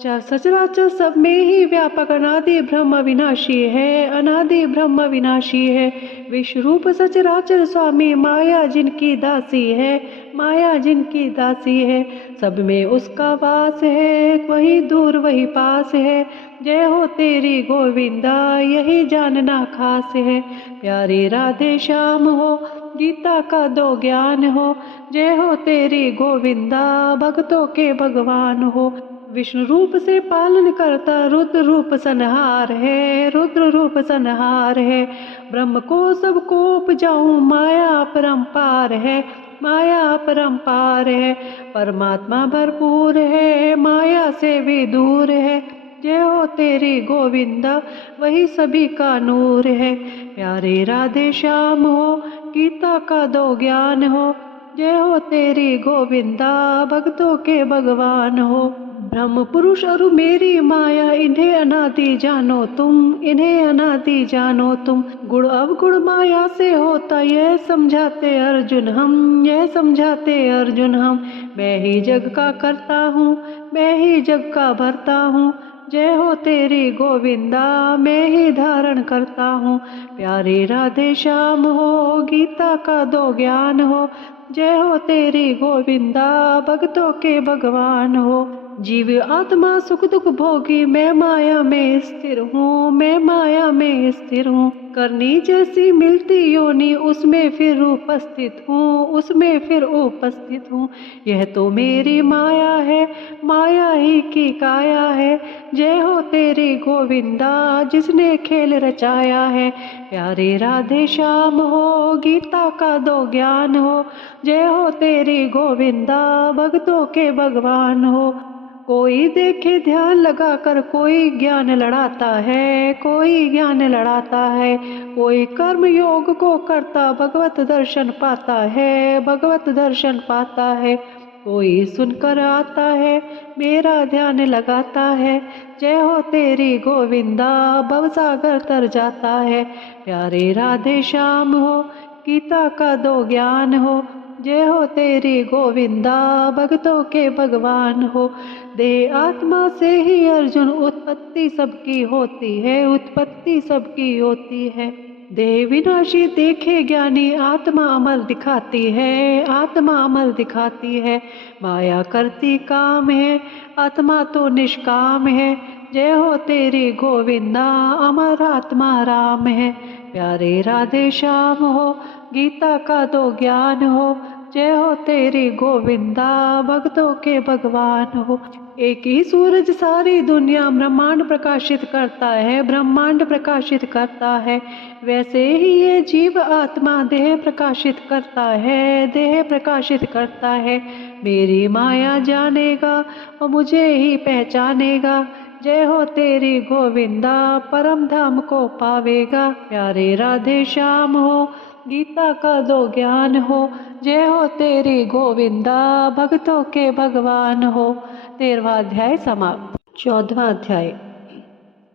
सचराचर सब में ही व्यापक, अनादि ब्रह्म विनाशी है, अनादि ब्रह्म विनाशी है। विश्व रूप सचराचर स्वामी, माया जिनकी दासी है, माया जिनकी दासी है। सब में उसका वास है, वही दूर वही पास है। जय हो तेरी गोविंदा, यही जानना खास है। प्यारे राधे श्याम हो, गीता का दो ज्ञान हो। जय हो तेरी गोविंदा, भक्तों के भगवान हो। विष्णु रूप से पालन करता, रुद्र रूप संहार है, रुद्र रूप संहार है। ब्रह्म को सबको उपजाऊं, माया परंपार है, माया परंपार है। परमात्मा भरपूर है, माया से भी दूर है। जय हो तेरी गोविंदा, वही सभी का नूर है। प्यारे राधे श्याम हो, गीता का दो ज्ञान हो। जय हो तेरी गोविंदा, भक्तों के भगवान हो। ब्रह्म पुरुष और मेरी माया, इन्हें अनादि जानो तुम, इन्हें अनादि जानो तुम। गुण अवगुण माया से होता, यह समझाते अर्जुन हम, यह समझाते अर्जुन हम। मैं ही जग का करता हूँ, मैं ही जग का भरता हूँ। जय हो तेरी गोविंदा, मैं ही धारण करता हूँ। प्यारे राधे श्याम हो, गीता का दो ज्ञान हो। जय हो तेरी गोविंदा, भक्तों के भगवान हो। जीव आत्मा सुख दुख भोगी, मैं माया में स्थिर हूँ, मैं माया में स्थिर हूँ। करनी जैसी मिलती योनि, उसमें फिर उपस्थित हूँ, उसमें फिर उपस्थित हूँ। यह तो मेरी माया है, माया ही की काया है। जय हो तेरी गोविंदा, जिसने खेल रचाया है। प्यारे राधे श्याम हो, गीता का दो ज्ञान हो। जय हो तेरी गोविंदा, भक्तों के भगवान हो। कोई देखे ध्यान लगाकर, कोई ज्ञान लड़ाता है, कोई ज्ञान लड़ाता है। कोई कर्म योग को करता, भगवत दर्शन पाता है, भगवत दर्शन पाता है। कोई सुनकर आता है, मेरा ध्यान लगाता है। जय हो तेरी गोविंदा, भवसागर तर जाता है। प्यारे राधे श्याम हो, गीता का दो ज्ञान हो। जय हो तेरी गोविंदा, भक्तों के भगवान हो। देह आत्मा से ही अर्जुन उत्पत्ति सबकी होती है, उत्पत्ति सबकी होती है। देह विनाशी देखे ज्ञानी, आत्मा अमर दिखाती है, आत्मा अमर दिखाती है। माया करती काम है, आत्मा तो निष्काम है। जय हो तेरी गोविंदा, अमर आत्मा राम है। प्यारे राधे श्याम हो, गीता का दो ज्ञान हो। जय हो तेरी गोविंदा, भक्तों के भगवान हो। एक ही सूरज सारी दुनिया ब्रह्मांड प्रकाशित करता है, ब्रह्मांड प्रकाशित करता है। वैसे ही ये जीव आत्मा देह प्रकाशित करता है, देह प्रकाशित करता है। मेरी माया जानेगा और मुझे ही पहचानेगा। जय हो तेरी गोविंदा, परम धाम को पावेगा। प्यारे राधे श्याम हो, गीता का दो ज्ञान हो। जय हो तेरी गोविंदा, भक्तों के भगवान हो। 13वां अध्याय समाप्त। 14वां अध्याय।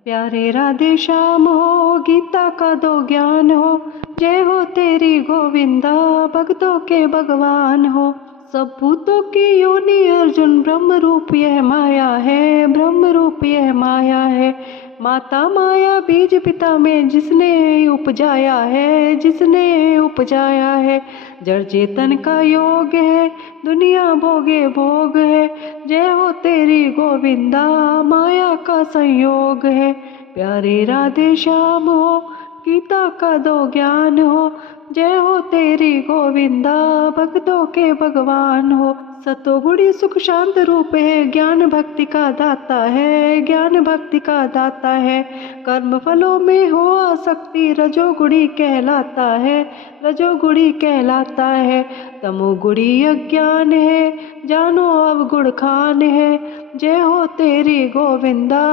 प्यारे राधे श्याम हो, गीता का दो ज्ञान हो। जय हो तेरी गोविंदा, भक्तों के भगवान हो। सब भूतों की योनि अर्जुन, ब्रह्म रूप यह माया है, ब्रह्म रूप यह माया है। माता माया बीज पिता में जिसने उपजाया है, जिसने उपजाया है। जड़ चेतन का योग है, दुनिया भोगे भोग है। जय हो तेरी गोविंदा, माया का संयोग है। प्यारे राधे श्याम हो, गीता का दो ज्ञान हो। जय हो तेरी गोविंदा, भक्तों के भगवान हो। सतोगुणी सुख शांत रूप है, ज्ञान भक्ति का दाता है, ज्ञान भक्ति का दाता है। कर्म फलों में हो आसक्ति, रजोगुणी कहलाता है, रजोगुणी कहलाता है। तमोगुणी अज्ञान है, जानो अवगुण खान है। जय हो तेरी गोविंदा,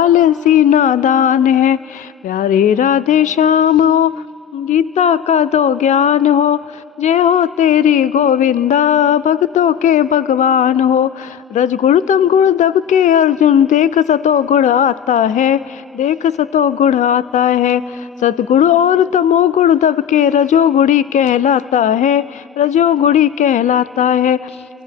आलसी नादान है। प्यारे राधे श्याम हो, गीता का दो ज्ञान हो। जय हो तेरी गोविंदा, भक्तों के भगवान हो। रजगुण तम गुण दब के अर्जुन, देख सतो गुण आता है, देख सतो गुण आता है। सतगुण और तमोगुण दब के रजोगुणी कहलाता है, रजोगुणी कहलाता है।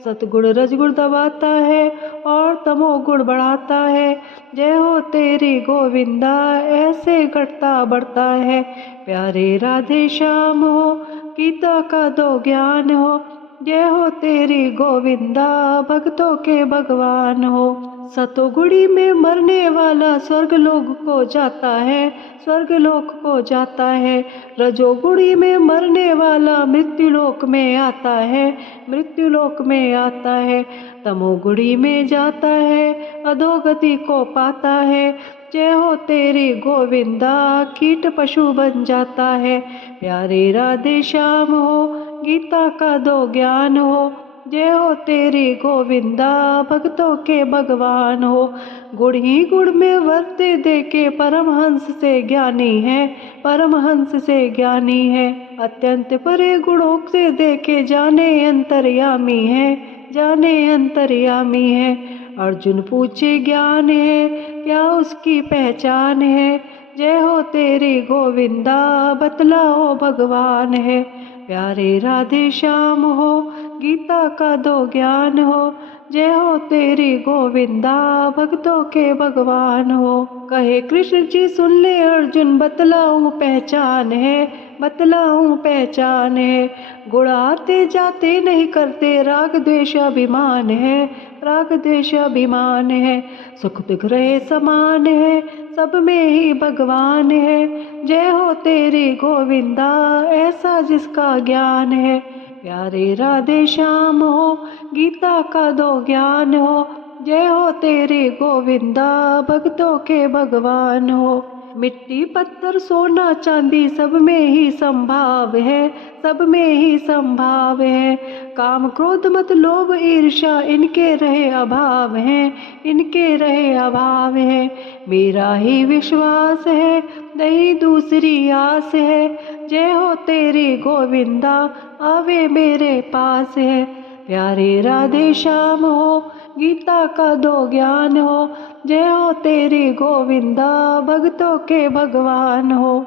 सतगुण रजगुण दबाता है और तमोगुण बढ़ाता है। जय हो तेरी गोविंदा, ऐसे घटता बढ़ता है। प्यारे राधे श्याम हो, गीता का दो ज्ञान हो। जय हो तेरी गोविंदा, भक्तों के भगवान हो। सतोगुणी में मरने वाला स्वर्ग लोक को जाता है, स्वर्ग लोक को जाता है। रजोगुणी में मरने वाला मृत्यु लोक में आता है, मृत्यु लोक में आता है। तमोगुणी में जाता है, अधोगति को पाता है। जय हो तेरी गोविंदा, कीट पशु बन जाता है। प्यारे राधे श्याम हो, गीता का दो ज्ञान हो। जय हो तेरी गोविंदा, भक्तों के भगवान हो। गुण ही गुण में वर्ते देके परमहंस से ज्ञानी है, परमहंस से ज्ञानी है। अत्यंत परे गुणों से देखे जाने अंतर्यामी है, जाने अंतर्यामी है। अर्जुन पूछे ज्ञान है क्या उसकी पहचान है। जय हो तेरी गोविंदा बतलाओ भगवान है। प्यारे राधे श्याम हो गीता का दो ज्ञान हो। जय हो तेरी गोविंदा भक्तों के भगवान हो। कहे कृष्ण जी सुन ले अर्जुन बतलाऊं पहचान है, बतलाऊं पहचान है। गुण आते जाते नहीं करते राग द्वेष अभिमान है, राग द्वेष अभिमान है। सुख दुख रहे समान है सब में ही भगवान है। जय हो तेरी गोविंदा ऐसा जिसका ज्ञान है। प्यारे राधे श्याम हो गीता का दो ज्ञान हो। जय हो तेरे गोविंदा भक्तों के भगवान हो। मिट्टी पत्थर सोना चांदी सब में ही संभाव है, सब में ही संभाव है। काम क्रोध मत लोभ ईर्ष्या इनके रहे अभाव है, इनके रहे अभाव है। मेरा ही विश्वास है नहीं दूसरी आस है। जय हो तेरी गोविंदा आवे मेरे पास है। प्यारे राधे श्याम हो गीता का दो ज्ञान हो। जय हो तेरी गोविंदा भक्तों के भगवान हो।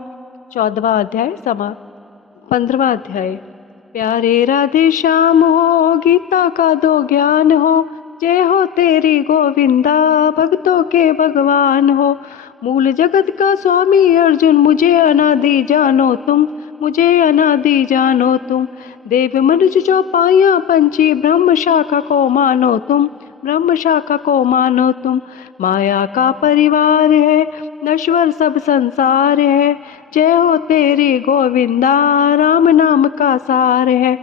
14वां अध्याय समाप्त। 15वां अध्याय। प्यारे राधे श्याम हो गीता का दो ज्ञान हो। जय हो तेरी गोविंदा भक्तों के भगवान हो। मूल जगत का स्वामी अर्जुन मुझे अनादि जानो तुम, मुझे अनादि जानो तुम। देव मनुष्य जो पाया पंची ब्रह्म शाखा को मानो तुम, ब्रह्म शाखा को मानो तुम। माया का परिवार है नश्वर सब संसार है। जय हो तेरी गोविंदा राम नाम का सार है।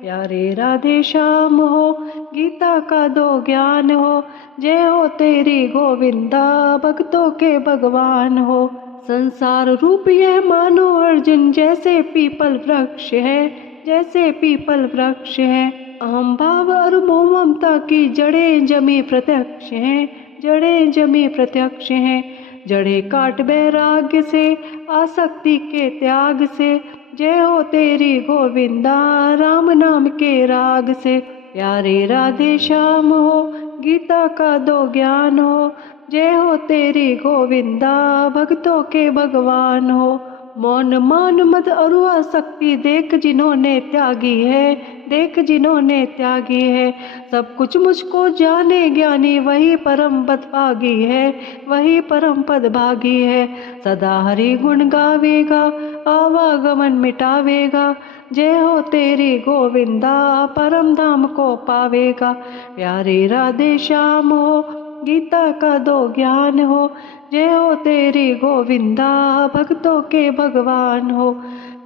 प्यारे राधे श्याम हो गीता का दो ज्ञान हो। जय हो तेरी गोविंदा भक्तों के भगवान हो। संसार रूप यह मानो अर्जुन जैसे पीपल वृक्ष है, जैसे पीपल वृक्ष है। अहम भाव और मोह ममता की जड़ें जमी प्रत्यक्ष हैं, जड़ें जमी प्रत्यक्ष हैं। जड़ें काट वैराग्य से आसक्ति के त्याग से। जय हो तेरी गोविंदा राम नाम के राग से। प्यारे राधे श्याम हो गीता का दो ज्ञान हो। जय हो तेरी गोविंदा भक्तों के भगवान हो। मौन मान मद और आसक्ति देख जिन्होंने त्यागी है, देख जिन्होंने त्यागी है। सब कुछ मुझको जाने ज्ञानी वही परम पद भागी है, वही परम पद भागी है। सदा हरि गुण गावेगा आवागमन मिटावेगा। जय हो तेरी गोविंदा परम धाम को पावेगा। प्यारे राधे श्याम हो गीता का दो ज्ञान हो। जय हो तेरी गोविंदा भक्तों के भगवान हो।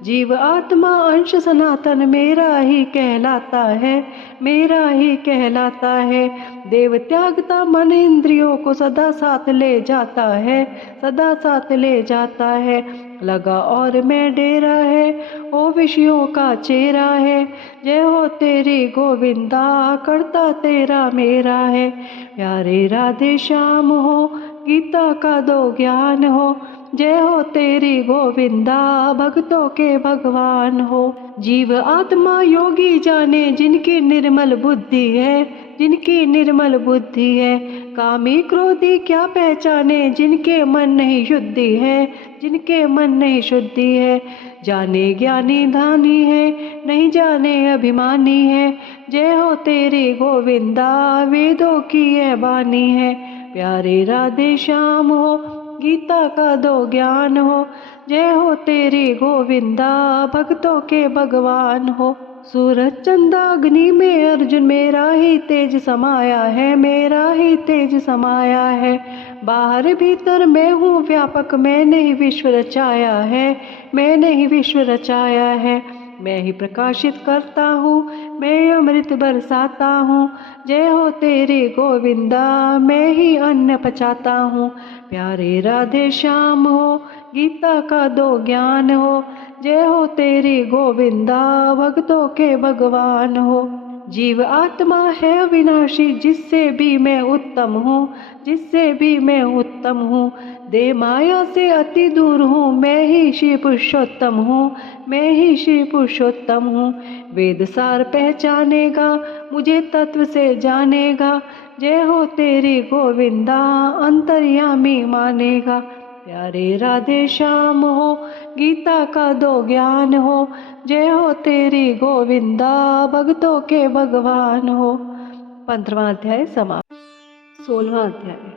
जीव आत्मा अंश सनातन मेरा ही कहलाता है, मेरा ही कहलाता है। देव त्यागता मन इंद्रियों को सदा साथ ले जाता है, सदा साथ ले जाता है। लगा और मैं डेरा है ओ विषयों का चेहरा है। जय हो तेरी गोविंदा करता तेरा मेरा है। प्यारे राधे श्याम हो गीता का दो ज्ञान हो। जय हो तेरी गोविंदा भक्तों के भगवान हो। जीव आत्मा योगी जाने जिनकी निर्मल बुद्धि है, जिनकी निर्मल बुद्धि है। कामी क्रोधी क्या पहचाने जिनके मन नहीं शुद्धि है, जिनके मन नहीं शुद्धि है। जाने ज्ञानी धानी है नहीं जाने अभिमानी है। जय हो तेरी गोविंदा वेदों की यह बानी है। प्यारे राधे श्याम हो गीता का दो ज्ञान हो। जय हो तेरी गोविंदा भक्तों के भगवान हो। सूरज चंदा अग्नि में अर्जुन मेरा ही तेज समाया है, मेरा ही तेज समाया है। बाहर भीतर मैं हूँ व्यापक मैंने ही विश्व रचाया है, मैंने ही विश्व रचाया है। मैं ही प्रकाशित करता हूँ मैं अमृत बरसाता हूँ। जय हो तेरी गोविंदा मैं ही अन्न पचाता हूँ। प्यारे राधे श्याम हो गीता का दो ज्ञान हो। जय हो तेरी गोविंदा भक्तों के भगवान हो। जीव आत्मा है अविनाशी, जिससे भी मैं उत्तम हूँ, जिससे भी मैं उत्तम हूँ। देह माया से अति दूर हूँ, मैं ही श्री पुरुषोत्तम हूँ, मैं ही श्री पुरुषोत्तम हूँ। वेद सार पहचानेगा, मुझे तत्व से जानेगा, जय हो तेरी गोविंदा, अंतर्यामी मानेगा। प्यारे राधे श्याम हो, गीता का दो ज्ञान हो, जय हो तेरी गोविंदा, भक्तों के भगवान हो। 15वां अध्याय समाप्त। 16वां अध्याय।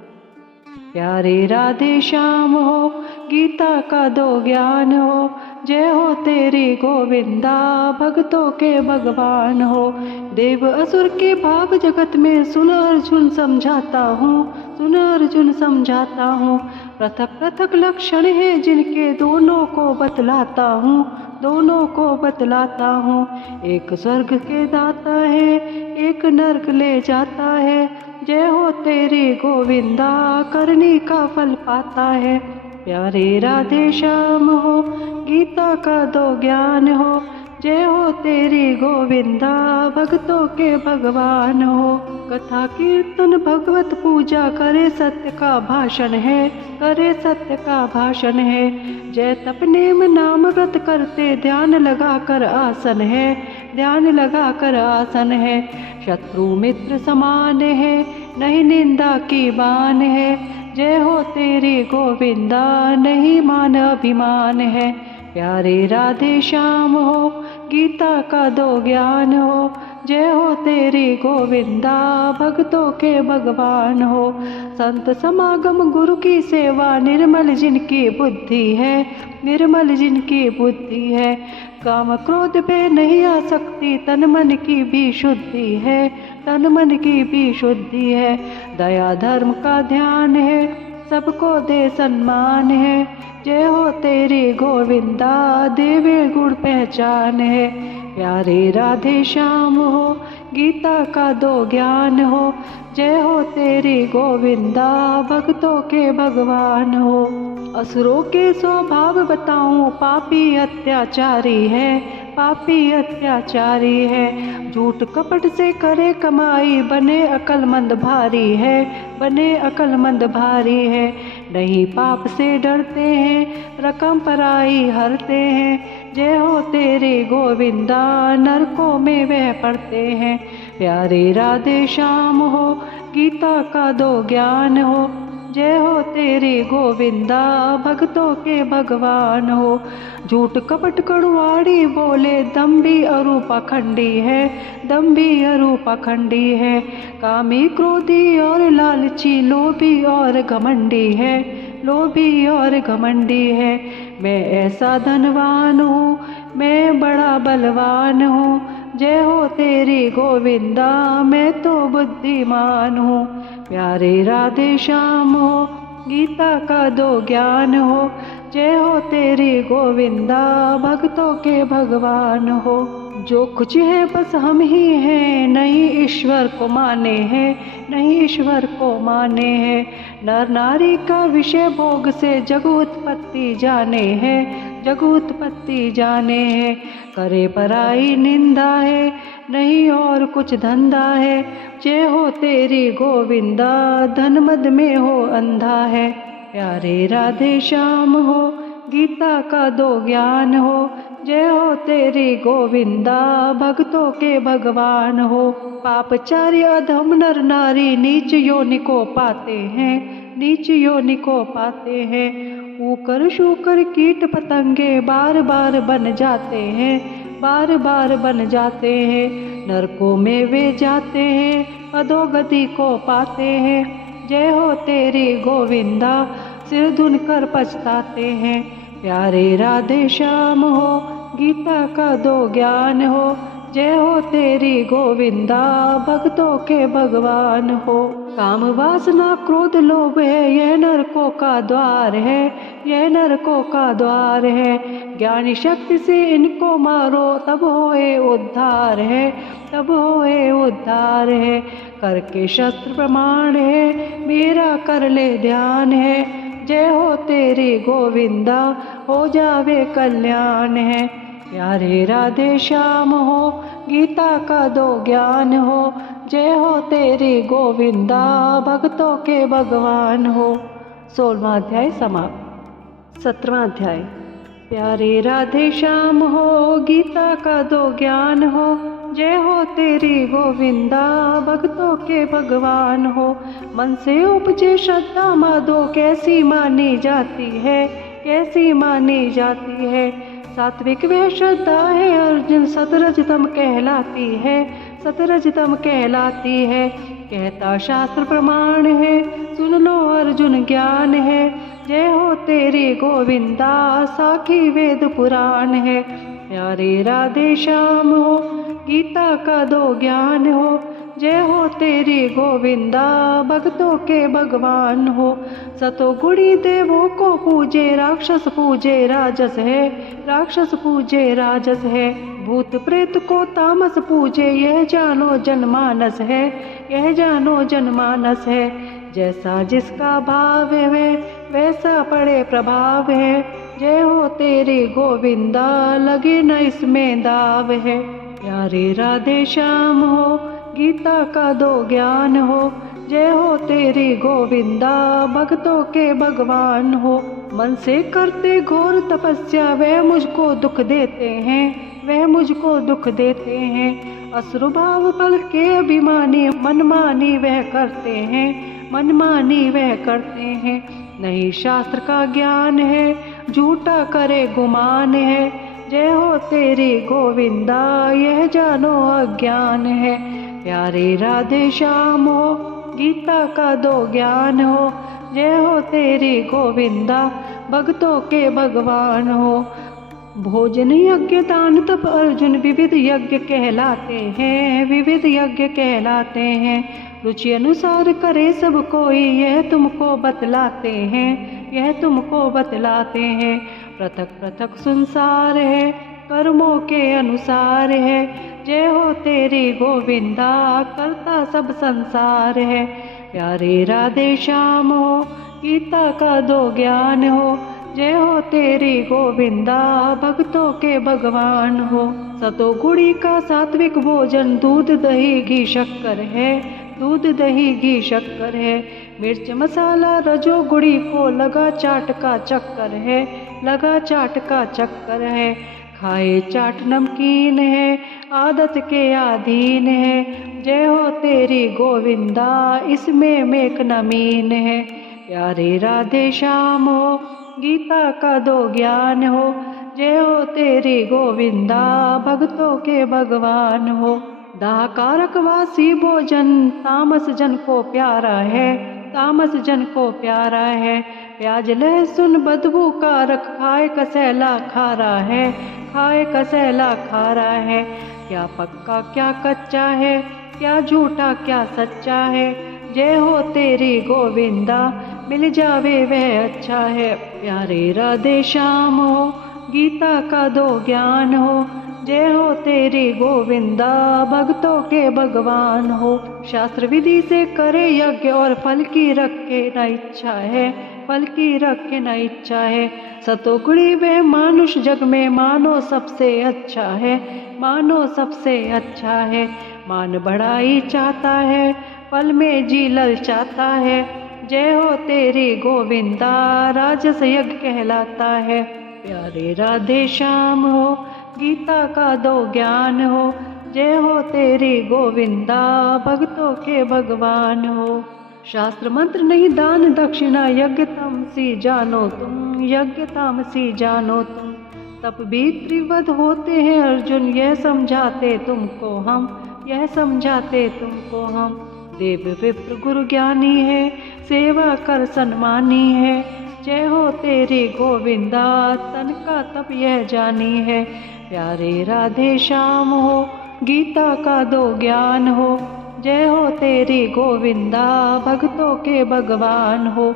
प्यारे राधे श्याम हो, गीता का दो ज्ञान हो, जय हो तेरी गोविंदा, भक्तों के भगवान हो। देव असुर के भाव जगत में सुन अर्जुन समझाता हूँ, सुन अर्जुन समझाता हूँ। पृथक पृथक लक्षण है जिनके, दोनों को बतलाता हूँ, दोनों को बतलाता हूँ। एक स्वर्ग के दाता है, एक नरक ले जाता है, जय हो तेरी गोविंदा, करनी का फल पाता है। प्यारे राधे श्याम हो, गीता का दो ज्ञान हो, जय हो तेरी गोविंदा, भक्तों के भगवान हो। कथा कीर्तन भगवत पूजा करे, सत्य का भाषण है, करे सत्य का भाषण है। जय तप नेम नाम व्रत करते, ध्यान लगा कर आसन है, ध्यान लगा कर आसन है। शत्रु मित्र समान है, नहीं निंदा की बान है, जय हो तेरी गोविंदा, नहीं मान अभिमान है। प्यारे राधे श्याम हो, गीता का दो ज्ञान हो, जय हो तेरी गोविंदा, भक्तों के भगवान हो। संत समागम गुरु की सेवा, निर्मल जिनकी बुद्धि है, निर्मल जिनकी बुद्धि है। काम क्रोध पे नहीं आ सकती, तन मन की भी शुद्धि है, तन मन की भी शुद्धि है। दया धर्म का ध्यान है, सबको दे सम्मान है, जय हो तेरी गोविंदा, देवे गुण पहचान है। प्यारे राधे श्याम हो, गीता का दो ज्ञान हो, जय हो तेरी गोविंदा, भक्तों के भगवान हो। असुरों के स्वभाव बताऊं, पापी अत्याचारी है, पापी अत्याचारी है। झूठ कपट से करे कमाई, बने अकलमंद भारी है, बने अकलमंद भारी है। नहीं पाप से डरते हैं, रकम पराई हरते हैं, जय हो तेरे गोविंदा, नरकों में वह पड़ते हैं। प्यारे राधे श्याम हो, गीता का दो ज्ञान हो, जय हो तेरी गोविंदा, भक्तों के भगवान हो। झूठ कपट कड़ुआड़ी बोले, दम्भी अरु पाखंडी है, दम्भी अरु पाखंडी है। कामी क्रोधी और लालची, लोभी और घमंडी है, लोभी और घमंडी है। मैं ऐसा धनवान हूँ, मैं बड़ा बलवान हूँ, जय हो तेरी गोविंदा, मैं तो बुद्धिमान हूँ। प्यारे राधे श्याम हो, गीता का दो ज्ञान हो, जय हो तेरी गोविंदा, भक्तों के भगवान हो। जो कुछ है बस हम ही हैं, नहीं ईश्वर को माने हैं, नहीं ईश्वर को माने हैं। नर नारी का विषय भोग से, जग उत्पत्ति जाने हैं, जग उत्पत्ति जाने हैं। करे पराई निंदा है, नहीं और कुछ धंधा है, जय हो तेरी गोविंदा, धन मद में हो अंधा है। प्यारे राधे श्याम हो, गीता का दो ज्ञान हो, जय हो तेरी गोविंदा, भक्तों के भगवान हो। पापचारी अधम नर नारी, नीच योनि को पाते हैं, नीच योनि को पाते हैं। ऊकर शूकर कीट पतंगे, बार बार बन जाते हैं, बार बार बन जाते हैं। नरकों में वे जाते हैं, अधोगति को पाते हैं, जय हो तेरी गोविंदा, सिर धुन कर पछताते हैं। प्यारे राधे श्याम हो, गीता का दो ज्ञान हो, जय हो तेरी गोविंदा, भक्तों के भगवान हो। काम वासना क्रोध लोभ है, यह नरकों का द्वार है, यह नरकों का द्वार है। ज्ञानी शक्ति से इनको मारो, तब होए उद्धार है, तब होए उद्धार है। करके शस्त्र प्रमाण है, मेरा कर ले ध्यान है, जय हो तेरी गोविंदा, हो जावे कल्याण है। प्यारे राधे श्याम हो, गीता का दो ज्ञान हो। जय हो तेरी गोविंदा, भक्तों के भगवान हो। 16वां अध्याय समाप्त। 17वां अध्याय। प्यारे राधे श्याम हो, गीता का दो ज्ञान हो। जय हो तेरी गोविंदा, भक्तों के भगवान हो। मन से उपजे श्रद्धा माधो, कैसी मानी जाती है, कैसी मानी जाती है। सात्विक वह श्रद्धा है अर्जुन, सतरजतम कहलाती है, सतरजतम कहलाती है। कहता शास्त्र प्रमाण है, सुन लो अर्जुन ज्ञान है। जय हो तेरी गोविंदा, साखी वेद पुराण है। प्यारे राधे श्याम हो, गीता का दो ज्ञान हो। जय हो तेरी गोविंदा, भक्तों के भगवान हो। सतो गुणी देवों को पूजे, राक्षस पूजे राजस है, राक्षस पूजे राजस है। भूत प्रेत को तामस पूजे, यह जानो जनमानस है, यह जानो जनमानस है। जैसा जिसका भाव है वैसा पड़े प्रभाव है। जय हो तेरी गोविंदा, लगे न इसमें दाव है। प्यारे राधे श्याम हो, गीता का दो ज्ञान हो। जय हो तेरी गोविंदा, भक्तों के भगवान हो। मन से करते घोर तपस्या, वह मुझको दुख देते हैं, वह मुझको दुख देते हैं। असुर भाव बल के अभिमानी, मनमानी वह करते हैं, मनमानी वह करते हैं। नहीं शास्त्र का ज्ञान है, झूठा करे गुमान है। जय हो तेरी गोविंदा, यह जानो अज्ञान है। प्यारे राधे श्याम हो, गीता का दो ज्ञान हो। जय हो तेरी गोविंदा, भक्तों के भगवान हो। भोजन यज्ञ दान तप अर्जुन, विविध यज्ञ कहलाते हैं, विविध यज्ञ कहलाते हैं। रुचि अनुसार करे सब कोई, यह तुमको बतलाते हैं, यह तुमको बतलाते हैं। पृथक पृथक संसार है, कर्मों के अनुसार है। जय हो तेरी गोविंदा, करता सब संसार है। प्यारे राधे श्याम हो, गीता का दो ज्ञान हो। जय हो तेरी गोविंदा, भक्तों के भगवान हो। सतो गुड़ी का सात्विक भोजन, दूध दही घी शक्कर है, दूध दही घी शक्कर है। मिर्च मसाला रजो गुड़ी को, लगा चाट का चक्कर है, लगा चाट का चक्कर है। खाए चाट नमकीन है, आदत के अधीन है। जय हो तेरी गोविंदा, इसमें मेक नमीन है। प्यारे राधे श्याम हो, गीता का दो ज्ञान हो। जय हो तेरी गोविंदा, भक्तों के भगवान हो। दाहकारक वासी भोजन, तामस जन को प्यारा है, तामस जन को प्यारा है। प्याज लहसुन बदबू कारक, खाए कसैला खारा है, खाए कसैला खारा है। क्या पक्का क्या कच्चा है, क्या झूठा क्या सच्चा है। जय हो तेरी गोविंदा, मिल जावे वह अच्छा है। प्यारे राधे श्याम हो, गीता का दो ज्ञान हो। जय हो तेरी गोविंदा, भक्तों के भगवान हो। शास्त्र विधि से करे यज्ञ, और फल की रखे न इच्छा है, फल की रखे न इच्छा है। सतोगुणी वे मानुष जग में, मानो सबसे अच्छा है, मानो सबसे अच्छा है। मान बढ़ाई चाहता है, फल में जी ललचाता है। जय हो तेरी गोविंदा, राजस यज्ञ कहलाता है। प्यारे राधे श्याम हो, गीता का दो ज्ञान हो। जय हो तेरी गोविंदा, भक्तों के भगवान हो। शास्त्र मंत्र नहीं दान दक्षिणा, यज्ञ तामसी जानो तुम, यज्ञ तामसी जानो तुम। तप भी त्रिवध होते हैं अर्जुन, यह समझाते तुमको हम, यह समझाते तुमको हम। देव विप्र गुरु ज्ञानी है, सेवा कर सन्मानी है। जय हो तेरी गोविंदा, तन का तप यह जानी है। प्यारे राधे श्याम हो, गीता का दो ज्ञान हो। जय हो तेरी गोविंदा, भक्तों के भगवान हो।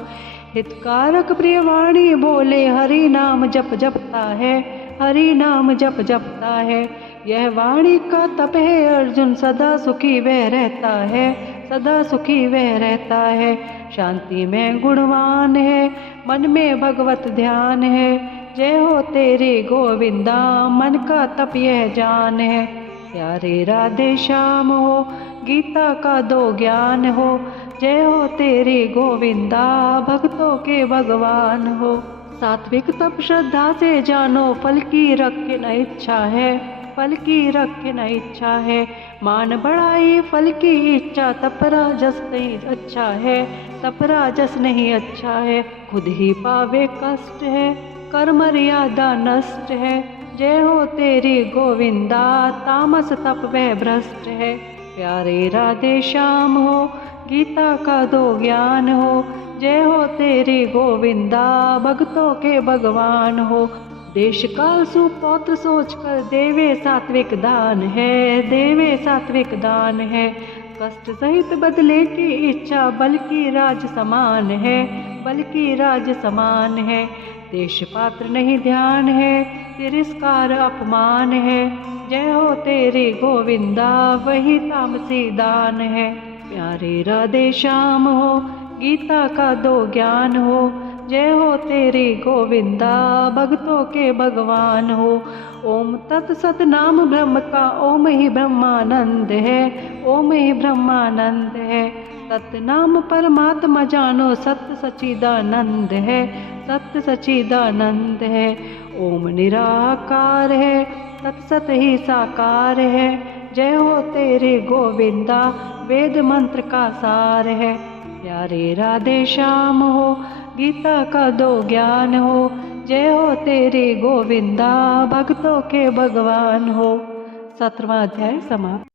हितकारक प्रियवाणी बोले, हरि नाम जप जपता है, हरि नाम जप जपता है। यह वाणी का तप है अर्जुन, सदा सुखी वह रहता है, सदा सुखी वह रहता है। शांति में गुणवान है, मन में भगवत ध्यान है। जय हो तेरे गोविंदा, मन का तप यह जान है। प्यारे राधे श्याम हो, गीता का दो ज्ञान हो। जय हो तेरे गोविंदा, भक्तों के भगवान हो। सात्विक तप श्रद्धा से जानो, फल की रख न इच्छा है, फल की रख न इच्छा है। मान बढ़ाई फल की इच्छा, तप राजस नहीं अच्छा है, तप राजस नहीं अच्छा है। खुद ही पावे कष्ट है, कर मर्यादा नष्ट है। जय हो तेरी गोविंदा, तामस तप वह भ्रष्ट है। प्यारे राधे श्याम हो, गीता का दो ज्ञान हो। जय हो तेरी गोविंदा, भक्तों के भगवान हो। देश काल सुपौत्र सोचकर देवे सात्विक दान है, देवे सात्विक दान है। कष्ट सहित बदले की इच्छा, बल की राज समान है, बल की राज समान है। देश पात्र नहीं ध्यान है, तिरस्कार अपमान है। जय हो तेरे गोविंदा, वही तामसी दान है। प्यारे राधे श्याम हो, गीता का दो ज्ञान हो। जय हो तेरे गोविंदा, भक्तों के भगवान हो। ओम तत्सत नाम ब्रह्म का, ओम ही ब्रह्मानंद है, ओम ही ब्रह्मानंद है। तत्नाम परमात्मा जानो, सत्य सच्चिदानंद है, सत्य सच्चिदानंद है। ओम निराकार है, तत्सत ही साकार है। जय हो तेरे गोविंदा, वेद मंत्र का सार है। प्यारे राधे श्याम हो, गीता का दो ज्ञान हो। जय हो तेरे गोविंदा, भक्तों के भगवान हो। 17वां अध्याय समाप्त।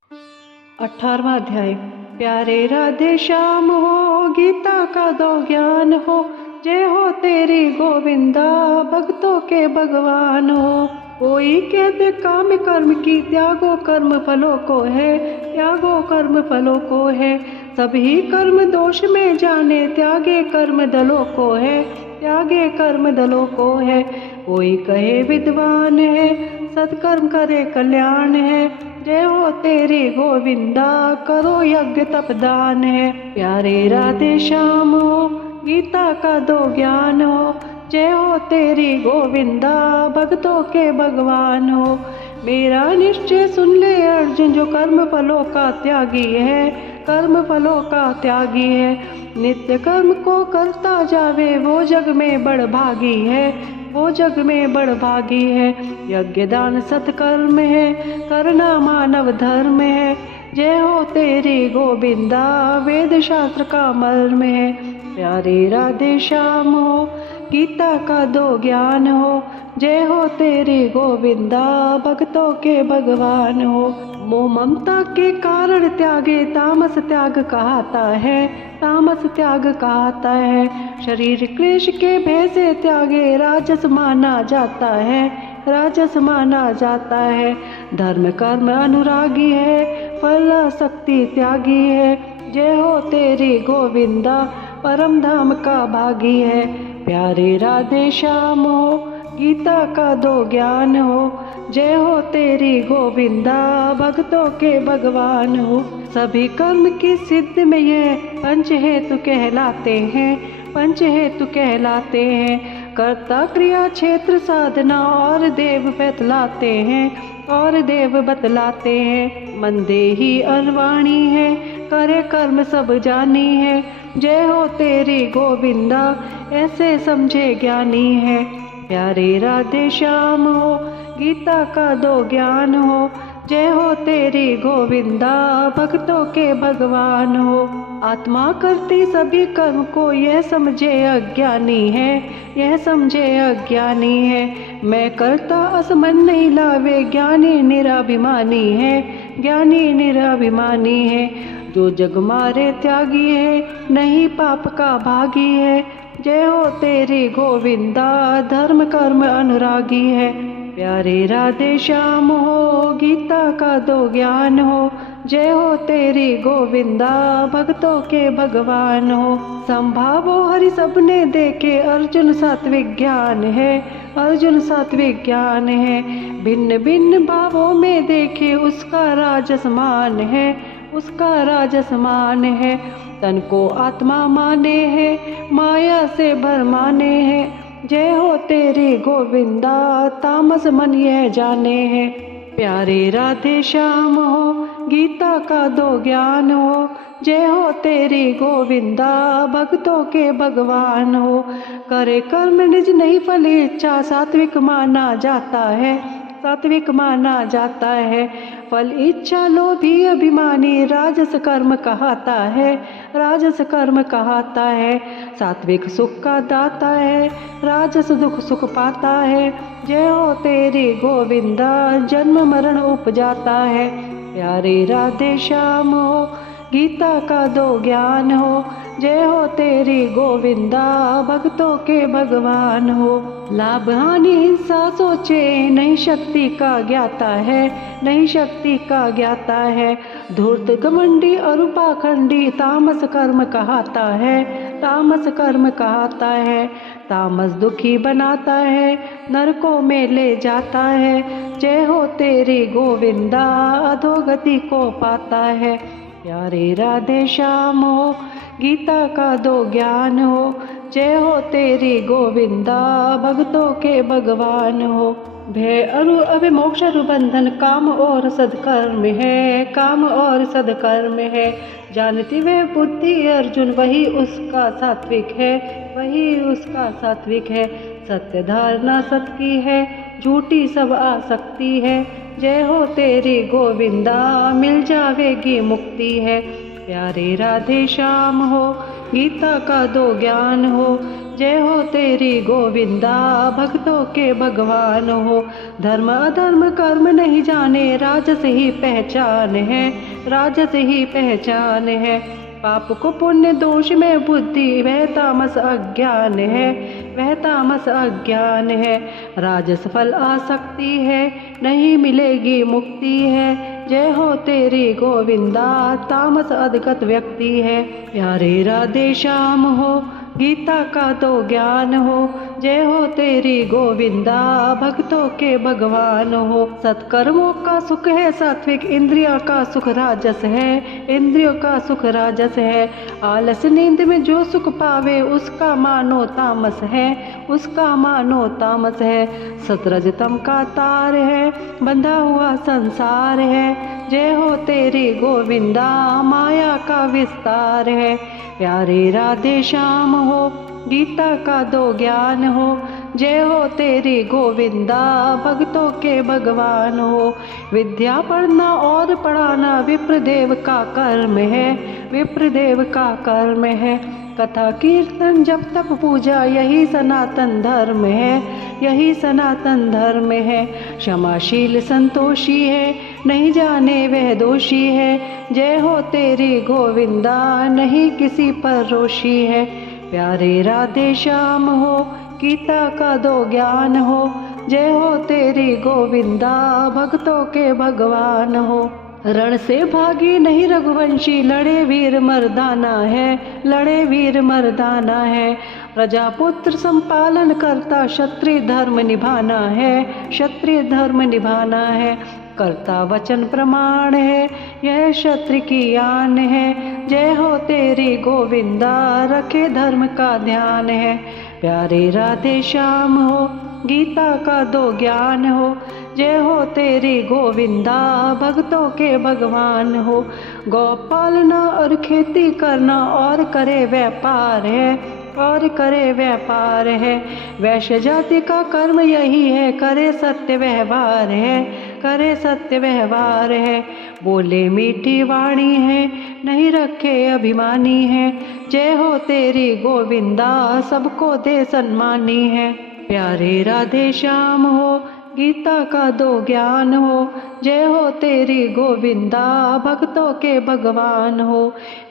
18वां अध्याय। प्यारे राधे श्याम हो, गीता का दो ज्ञान हो। जय हो तेरी गोविंदा, भक्तों के भगवान हो। कोई कहते काम कर्म की, त्यागो कर्म फलों को है, त्यागो कर्म फलों को है। सभी कर्म दोष में जाने, त्यागे कर्म दलों को है, त्यागे कर्म दलों को है। कोई कहे विद्वान है, सत्कर्म करे कल्याण है। जय हो तेरी गोविंदा, करो यज्ञ तपदान है। प्यारे राधे श्याम हो, गीता का दो ज्ञान हो। जय हो तेरी गोविंदा, भक्तों के भगवान हो। मेरा निश्चय सुन ले अर्जुन, जो कर्म फलों का त्यागी है, कर्म फलों का त्यागी है। नित्य कर्म को करता जावे, वो जग में बड़ भागी है, वो जग में बड़ भागी है। यज्ञ दान सत्कर्म है, करना मानव धर्म है। जय हो तेरी गोविंदा, वेद शास्त्र का मर्म है। प्यारे राधे श्याम हो, गीता का दो ज्ञान हो। जय हो तेरी गोविंदा, भक्तों के भगवान हो। मोह ममता के कारण त्यागे, तामस त्याग कहता है, तामस त्याग कहता है। शरीर क्लेश के भय से त्यागे, राजस माना जाता है, राजस माना जाता है। धर्म कर्म अनुरागी है, फलासक्ति त्यागी है। जय हो तेरी गोविंदा, परम धाम का भागी है। प्यारे राधे श्याम हो, गीता का दो ज्ञान हो। जय हो तेरी गोविंदा, भक्तों के भगवान हो। सभी कर्म की सिद्ध में ये पंच हेतु कहलाते हैं, पंच हेतु कहलाते हैं। कर्ता क्रिया क्षेत्र साधना और देव बतलाते हैं, और देव बतलाते हैं। मंदेही अनवाणी है, करे कर्म सब जानी है। जय हो तेरी गोविंदा, ऐसे समझे ज्ञानी है। प्यारे राधे श्याम हो, गीता का दो ज्ञान हो। जय हो तेरी गोविंदा, भक्तों के भगवान हो। आत्मा करती सभी कर्म को, यह समझे अज्ञानी है, यह समझे अज्ञानी है। मैं करता असमन नहीं लावे, ज्ञानी निराभिमानी है, ज्ञानी निराभिमानी है। जो जग मारे त्यागी है, नहीं पाप का भागी है। जय हो तेरी गोविंदा, धर्म कर्म अनुरागी है। प्यारे राधे श्याम हो, गीता का दो ज्ञान हो। जय हो तेरी गोविंदा, भक्तों के भगवान हो। संभावो हरि सबने देखे, अर्जुन सात्विक ज्ञान है, अर्जुन सात्विक ज्ञान है। भिन्न भिन्न भावों में देखे, उसका राजसमान है, उसका राजसमान है। तन को आत्मा माने है, माया से भरमाने है। जय हो तेरी गोविंदा तामस मन यह जाने है। प्यारे राधे श्याम हो गीता का दो ज्ञान हो, जय हो तेरी गोविंदा भक्तों के भगवान हो। करे कर्म निज नहीं फल इच्छा सात्विक माना जाता है, सात्विक माना जाता है। फल इच्छा लोभी अभिमानी राजस कर्म कहता है, राजस कर्म कहता है। सात्विक सुख का दाता है, राजस दुख सुख पाता है। जय हो तेरी गोविंदा जन्म मरण उपजाता है। प्यारे राधे श्याम हो गीता का दो ज्ञान हो, जय हो तेरी गोविंदा भक्तों के भगवान हो। लाभ हानि हिंसा सोचे नहीं शक्ति का ज्ञाता है, नहीं शक्ति का ज्ञाता है। धूर्त घमंडी और पाखंडी तामस कर्म कहता है, तामस कर्म कहता है। तामस दुखी बनाता है, नरकों में ले जाता है। जय हो तेरी गोविंदा अधोगति को पाता है। प्यारे राधे श्याम हो गीता का दो ज्ञान हो, जय हो तेरी गोविंदा भक्तों के भगवान हो। भय अरु अभिमोक्ष अरु बंधन काम और सदकर्म है, काम और सदकर्म है। जानती वह बुद्धि अर्जुन वही उसका सात्विक है, वही उसका सात्विक है। सत्य धारणा सत की है, झूठी सब आसक्ति है। जय हो तेरी गोविंदा मिल जावेगी मुक्ति है। प्यारे राधे श्याम हो गीता का दो ज्ञान हो, जय हो तेरी गोविंदा भक्तों के भगवान हो। धर्म अधर्म कर्म नहीं जाने राजस ही पहचान है, राजस ही पहचान है। पाप को पुण्य दोष में बुद्धि वह तामस अज्ञान है, वह तामस अज्ञान है। राजस फल आसक्ति है नहीं मिलेगी मुक्ति है। जय हो तेरी गोविंदा तामस अधगत व्यक्ति है। प्यारे राधे श्याम हो गीता का दो ज्ञान हो, जय हो तेरी गोविंदा भक्तों के भगवान हो। सत्कर्मों का सुख है सात्विक, इंद्रियों का सुख राजस है, इंद्रियों का सुख राजस है। आलस नींद में जो सुख पावे उसका मानो तामस है, उसका मानो तामस है। सतरजतम का तार है बंधा हुआ संसार है। जय हो तेरी गोविंदा माया का विस्तार है। प्यारे राधे श्याम हो गीता का दो ज्ञान हो, जय हो तेरी गोविंदा भक्तों के भगवान हो। विद्या पढ़ना और पढ़ाना विप्रदेव का कर्म है, विप्रदेव का कर्म है। कथा कीर्तन जप तप पूजा यही सनातन धर्म है, यही सनातन धर्म है। क्षमाशील संतोषी है नहीं जाने वह दोषी है। जय हो तेरी गोविंदा नहीं किसी पर रोषी है। प्यारे राधे श्याम हो गीता का दो ज्ञान हो, जय हो तेरी गोविंदा भक्तों के भगवान हो। रण से भागी नहीं रघुवंशी लड़े वीर मर्दाना है, लड़े वीर मर्दाना है। प्रजापुत्र संपालन करता क्षत्रिय धर्म निभाना है, क्षत्रिय धर्म निभाना है। कर्ता वचन प्रमाण है यह क्षत्रिय की आन है। जय हो तेरी गोविंदा रखे धर्म का ध्यान है। प्यारे राधे श्याम हो गीता का दो ज्ञान हो, जय हो तेरी गोविंदा भक्तों के भगवान हो। गौ पालना और खेती करना और करे व्यापार है, और करे व्यापार है। वैश्य जाति का कर्म यही है करे सत्य व्यवहार है, करे सत्य व्यवहार है। बोले मीठी वाणी है नहीं रखे अभिमानी है। जय हो तेरी गोविंदा सबको दे सम्मानी है। प्यारे राधे श्याम हो गीता का दो ज्ञान हो, जय हो तेरी गोविंदा भक्तों के भगवान हो।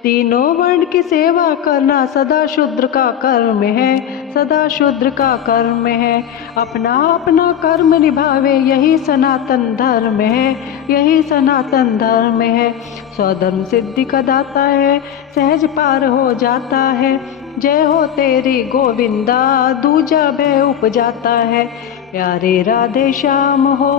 तीनों वर्ण की सेवा करना सदा शूद्र का कर्म है, सदा शूद्र का कर्म है। अपना अपना कर्म निभावे यही सनातन धर्म है, यही सनातन धर्म है। स्वधर्म सिद्धि का दाता है सहज पार हो जाता है। जय हो तेरी गोविंदा दूजा भय उपजाता है। प्यारे राधे श्याम हो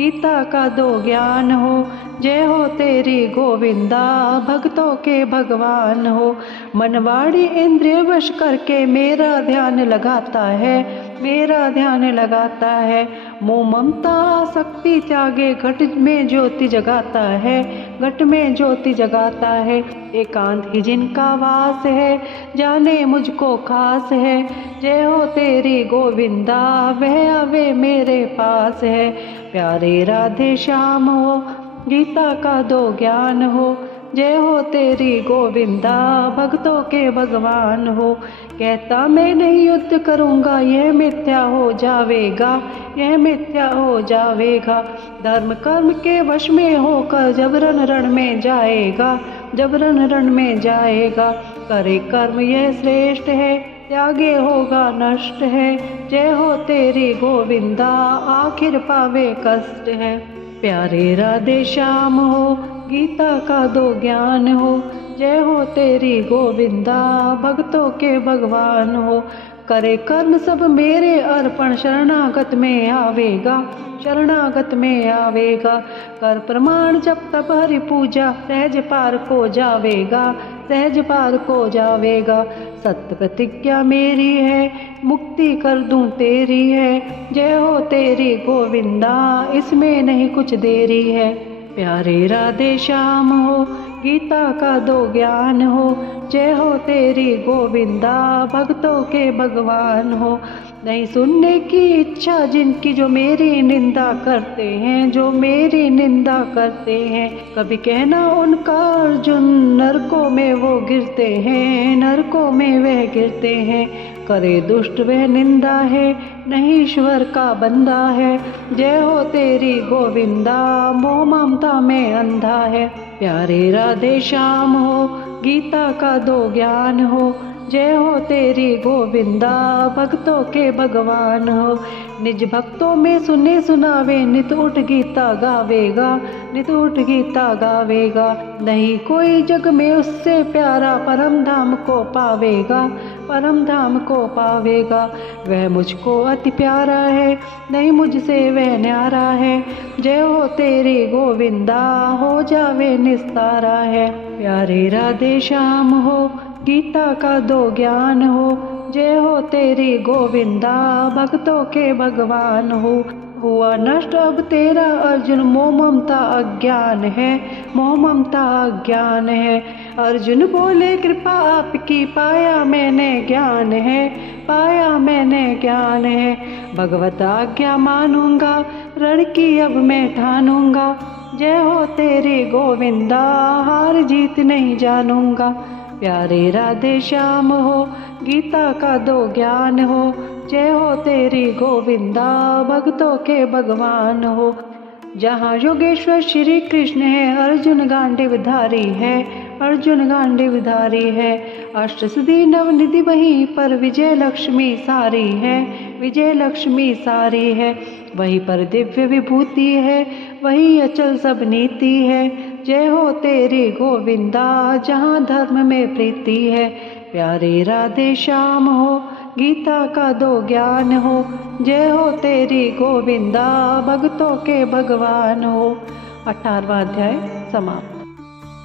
गीता का दो ज्ञान हो। जय हो तेरी गोविंदा, भक्तों के भगवान हो। मनवाड़ी इंद्रिय वश करके मेरा ध्यान लगाता है, मेरा ध्यान लगाता है। मोह ममता आसक्ति त्यागे घट में ज्योति जगाता है, घट में ज्योति जगाता है। एकांत ही जिनका वास है, जाने मुझको खास है। जय हो तेरी गोविंदा, वह आवे मेरे पास है। प्यारे राधे श्याम हो, गीता का दो ज्ञान हो। जय हो तेरी गोविंदा, भक्तों के भगवान हो। कहता मैं नहीं युद्ध करूँगा, यह मिथ्या हो जावेगा, यह मिथ्या हो जावेगा। धर्म कर्म के वश में होकर जबरन रण में जाएगा, जबरन रण में जाएगा। करे कर्म यह श्रेष्ठ है, त्यागे होगा नष्ट है। जय हो तेरी गोविंदा, आखिर पावे कष्ट है। प्यारे राधे श्याम हो, गीता का दो ज्ञान हो। जय हो तेरी गोविंदा, भक्तों के भगवान हो। करे कर्म सब मेरे अर्पण, शरणागत में आवेगा, शरणागत में आवेगा। कर प्रमाण जब तब हरि पूजा, सहज पार को जावेगा, सहज पार को जावेगा। सत्य प्रतिज्ञा मेरी है, मुक्ति कर दूं तेरी है। जय हो तेरी गोविंदा, इसमें नहीं कुछ देरी है। प्यारे राधे श्याम हो, गीता का दो ज्ञान हो। जय हो तेरी गोविंदा, भक्तों के भगवान हो। नहीं सुनने की इच्छा जिनकी, जो मेरी निंदा करते हैं, जो मेरी निंदा करते हैं। कभी कहना उनका अर्जुन, नरकों में वो गिरते हैं, नरकों में वह गिरते हैं। करे दुष्ट वह निंदा है, नहीं ईश्वर का बंदा है। जय हो तेरी गोविंदा, मोह ममता में अंधा है। प्यारे राधे श्याम हो, गीता का दो ज्ञान हो। जय हो तेरी गोविंदा, भक्तों के भगवान हो। निज भक्तों में सुने सुनावे, नित उठ गीता गावेगा, नित उठ गीता गावेगा। नहीं कोई जग में उससे प्यारा, परम धाम को पावेगा, परम धाम को पावेगा। वह मुझको अति प्यारा है, नहीं मुझसे वह न्यारा है। जय हो तेरी गोविंदा, हो जावे निस्तारा है। प्यारे राधे श्याम हो, गीता का दो ज्ञान हो। जय हो तेरी गोविंदा, भक्तों के भगवान हो। हुआ नष्ट अब तेरा अर्जुन, मोह ममता अज्ञान है, मोह ममता अज्ञान है। अर्जुन बोले कृपा आपकी, पाया मैंने ज्ञान है, पाया मैंने ज्ञान है। भगवत आज्ञा मानूंगा, रण की अब मैं ठानूंगा। जय हो तेरी गोविंदा, हार जीत नहीं जानूंगा। प्यारे राधे श्याम हो, गीता का दो ज्ञान हो। जय हो तेरी गोविंदा, भक्तों के भगवान हो। जहाँ योगेश्वर श्री कृष्ण है, अर्जुन गांडीवधारी है, अर्जुन गांडीवधारी है। अष्टसिद्धि नवनिधि वहीं पर, विजय लक्ष्मी सारी है, विजय लक्ष्मी सारी है। वहीं पर दिव्य विभूति है, वही अचल सब नीति है। जय हो तेरी गोविंदा, जहाँ धर्म में प्रीति है। प्यारे राधे श्याम हो, गीता का दो ज्ञान हो। जय हो तेरी गोविंदा, भक्तों के भगवान हो। 18वां अध्याय समाप्त।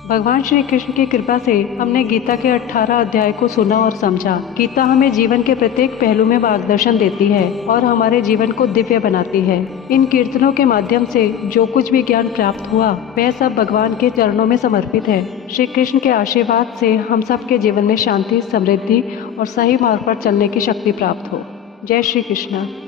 भगवान श्री कृष्ण की कृपा से हमने गीता के 18 अध्याय को सुना और समझा। गीता हमें जीवन के प्रत्येक पहलू में मार्गदर्शन देती है और हमारे जीवन को दिव्य बनाती है। इन कीर्तनों के माध्यम से जो कुछ भी ज्ञान प्राप्त हुआ, वह सब भगवान के चरणों में समर्पित है। श्री कृष्ण के आशीर्वाद से हम सब के जीवन में शांति, समृद्धि और सही मार्ग पर चलने की शक्ति प्राप्त हो। जय श्री कृष्ण।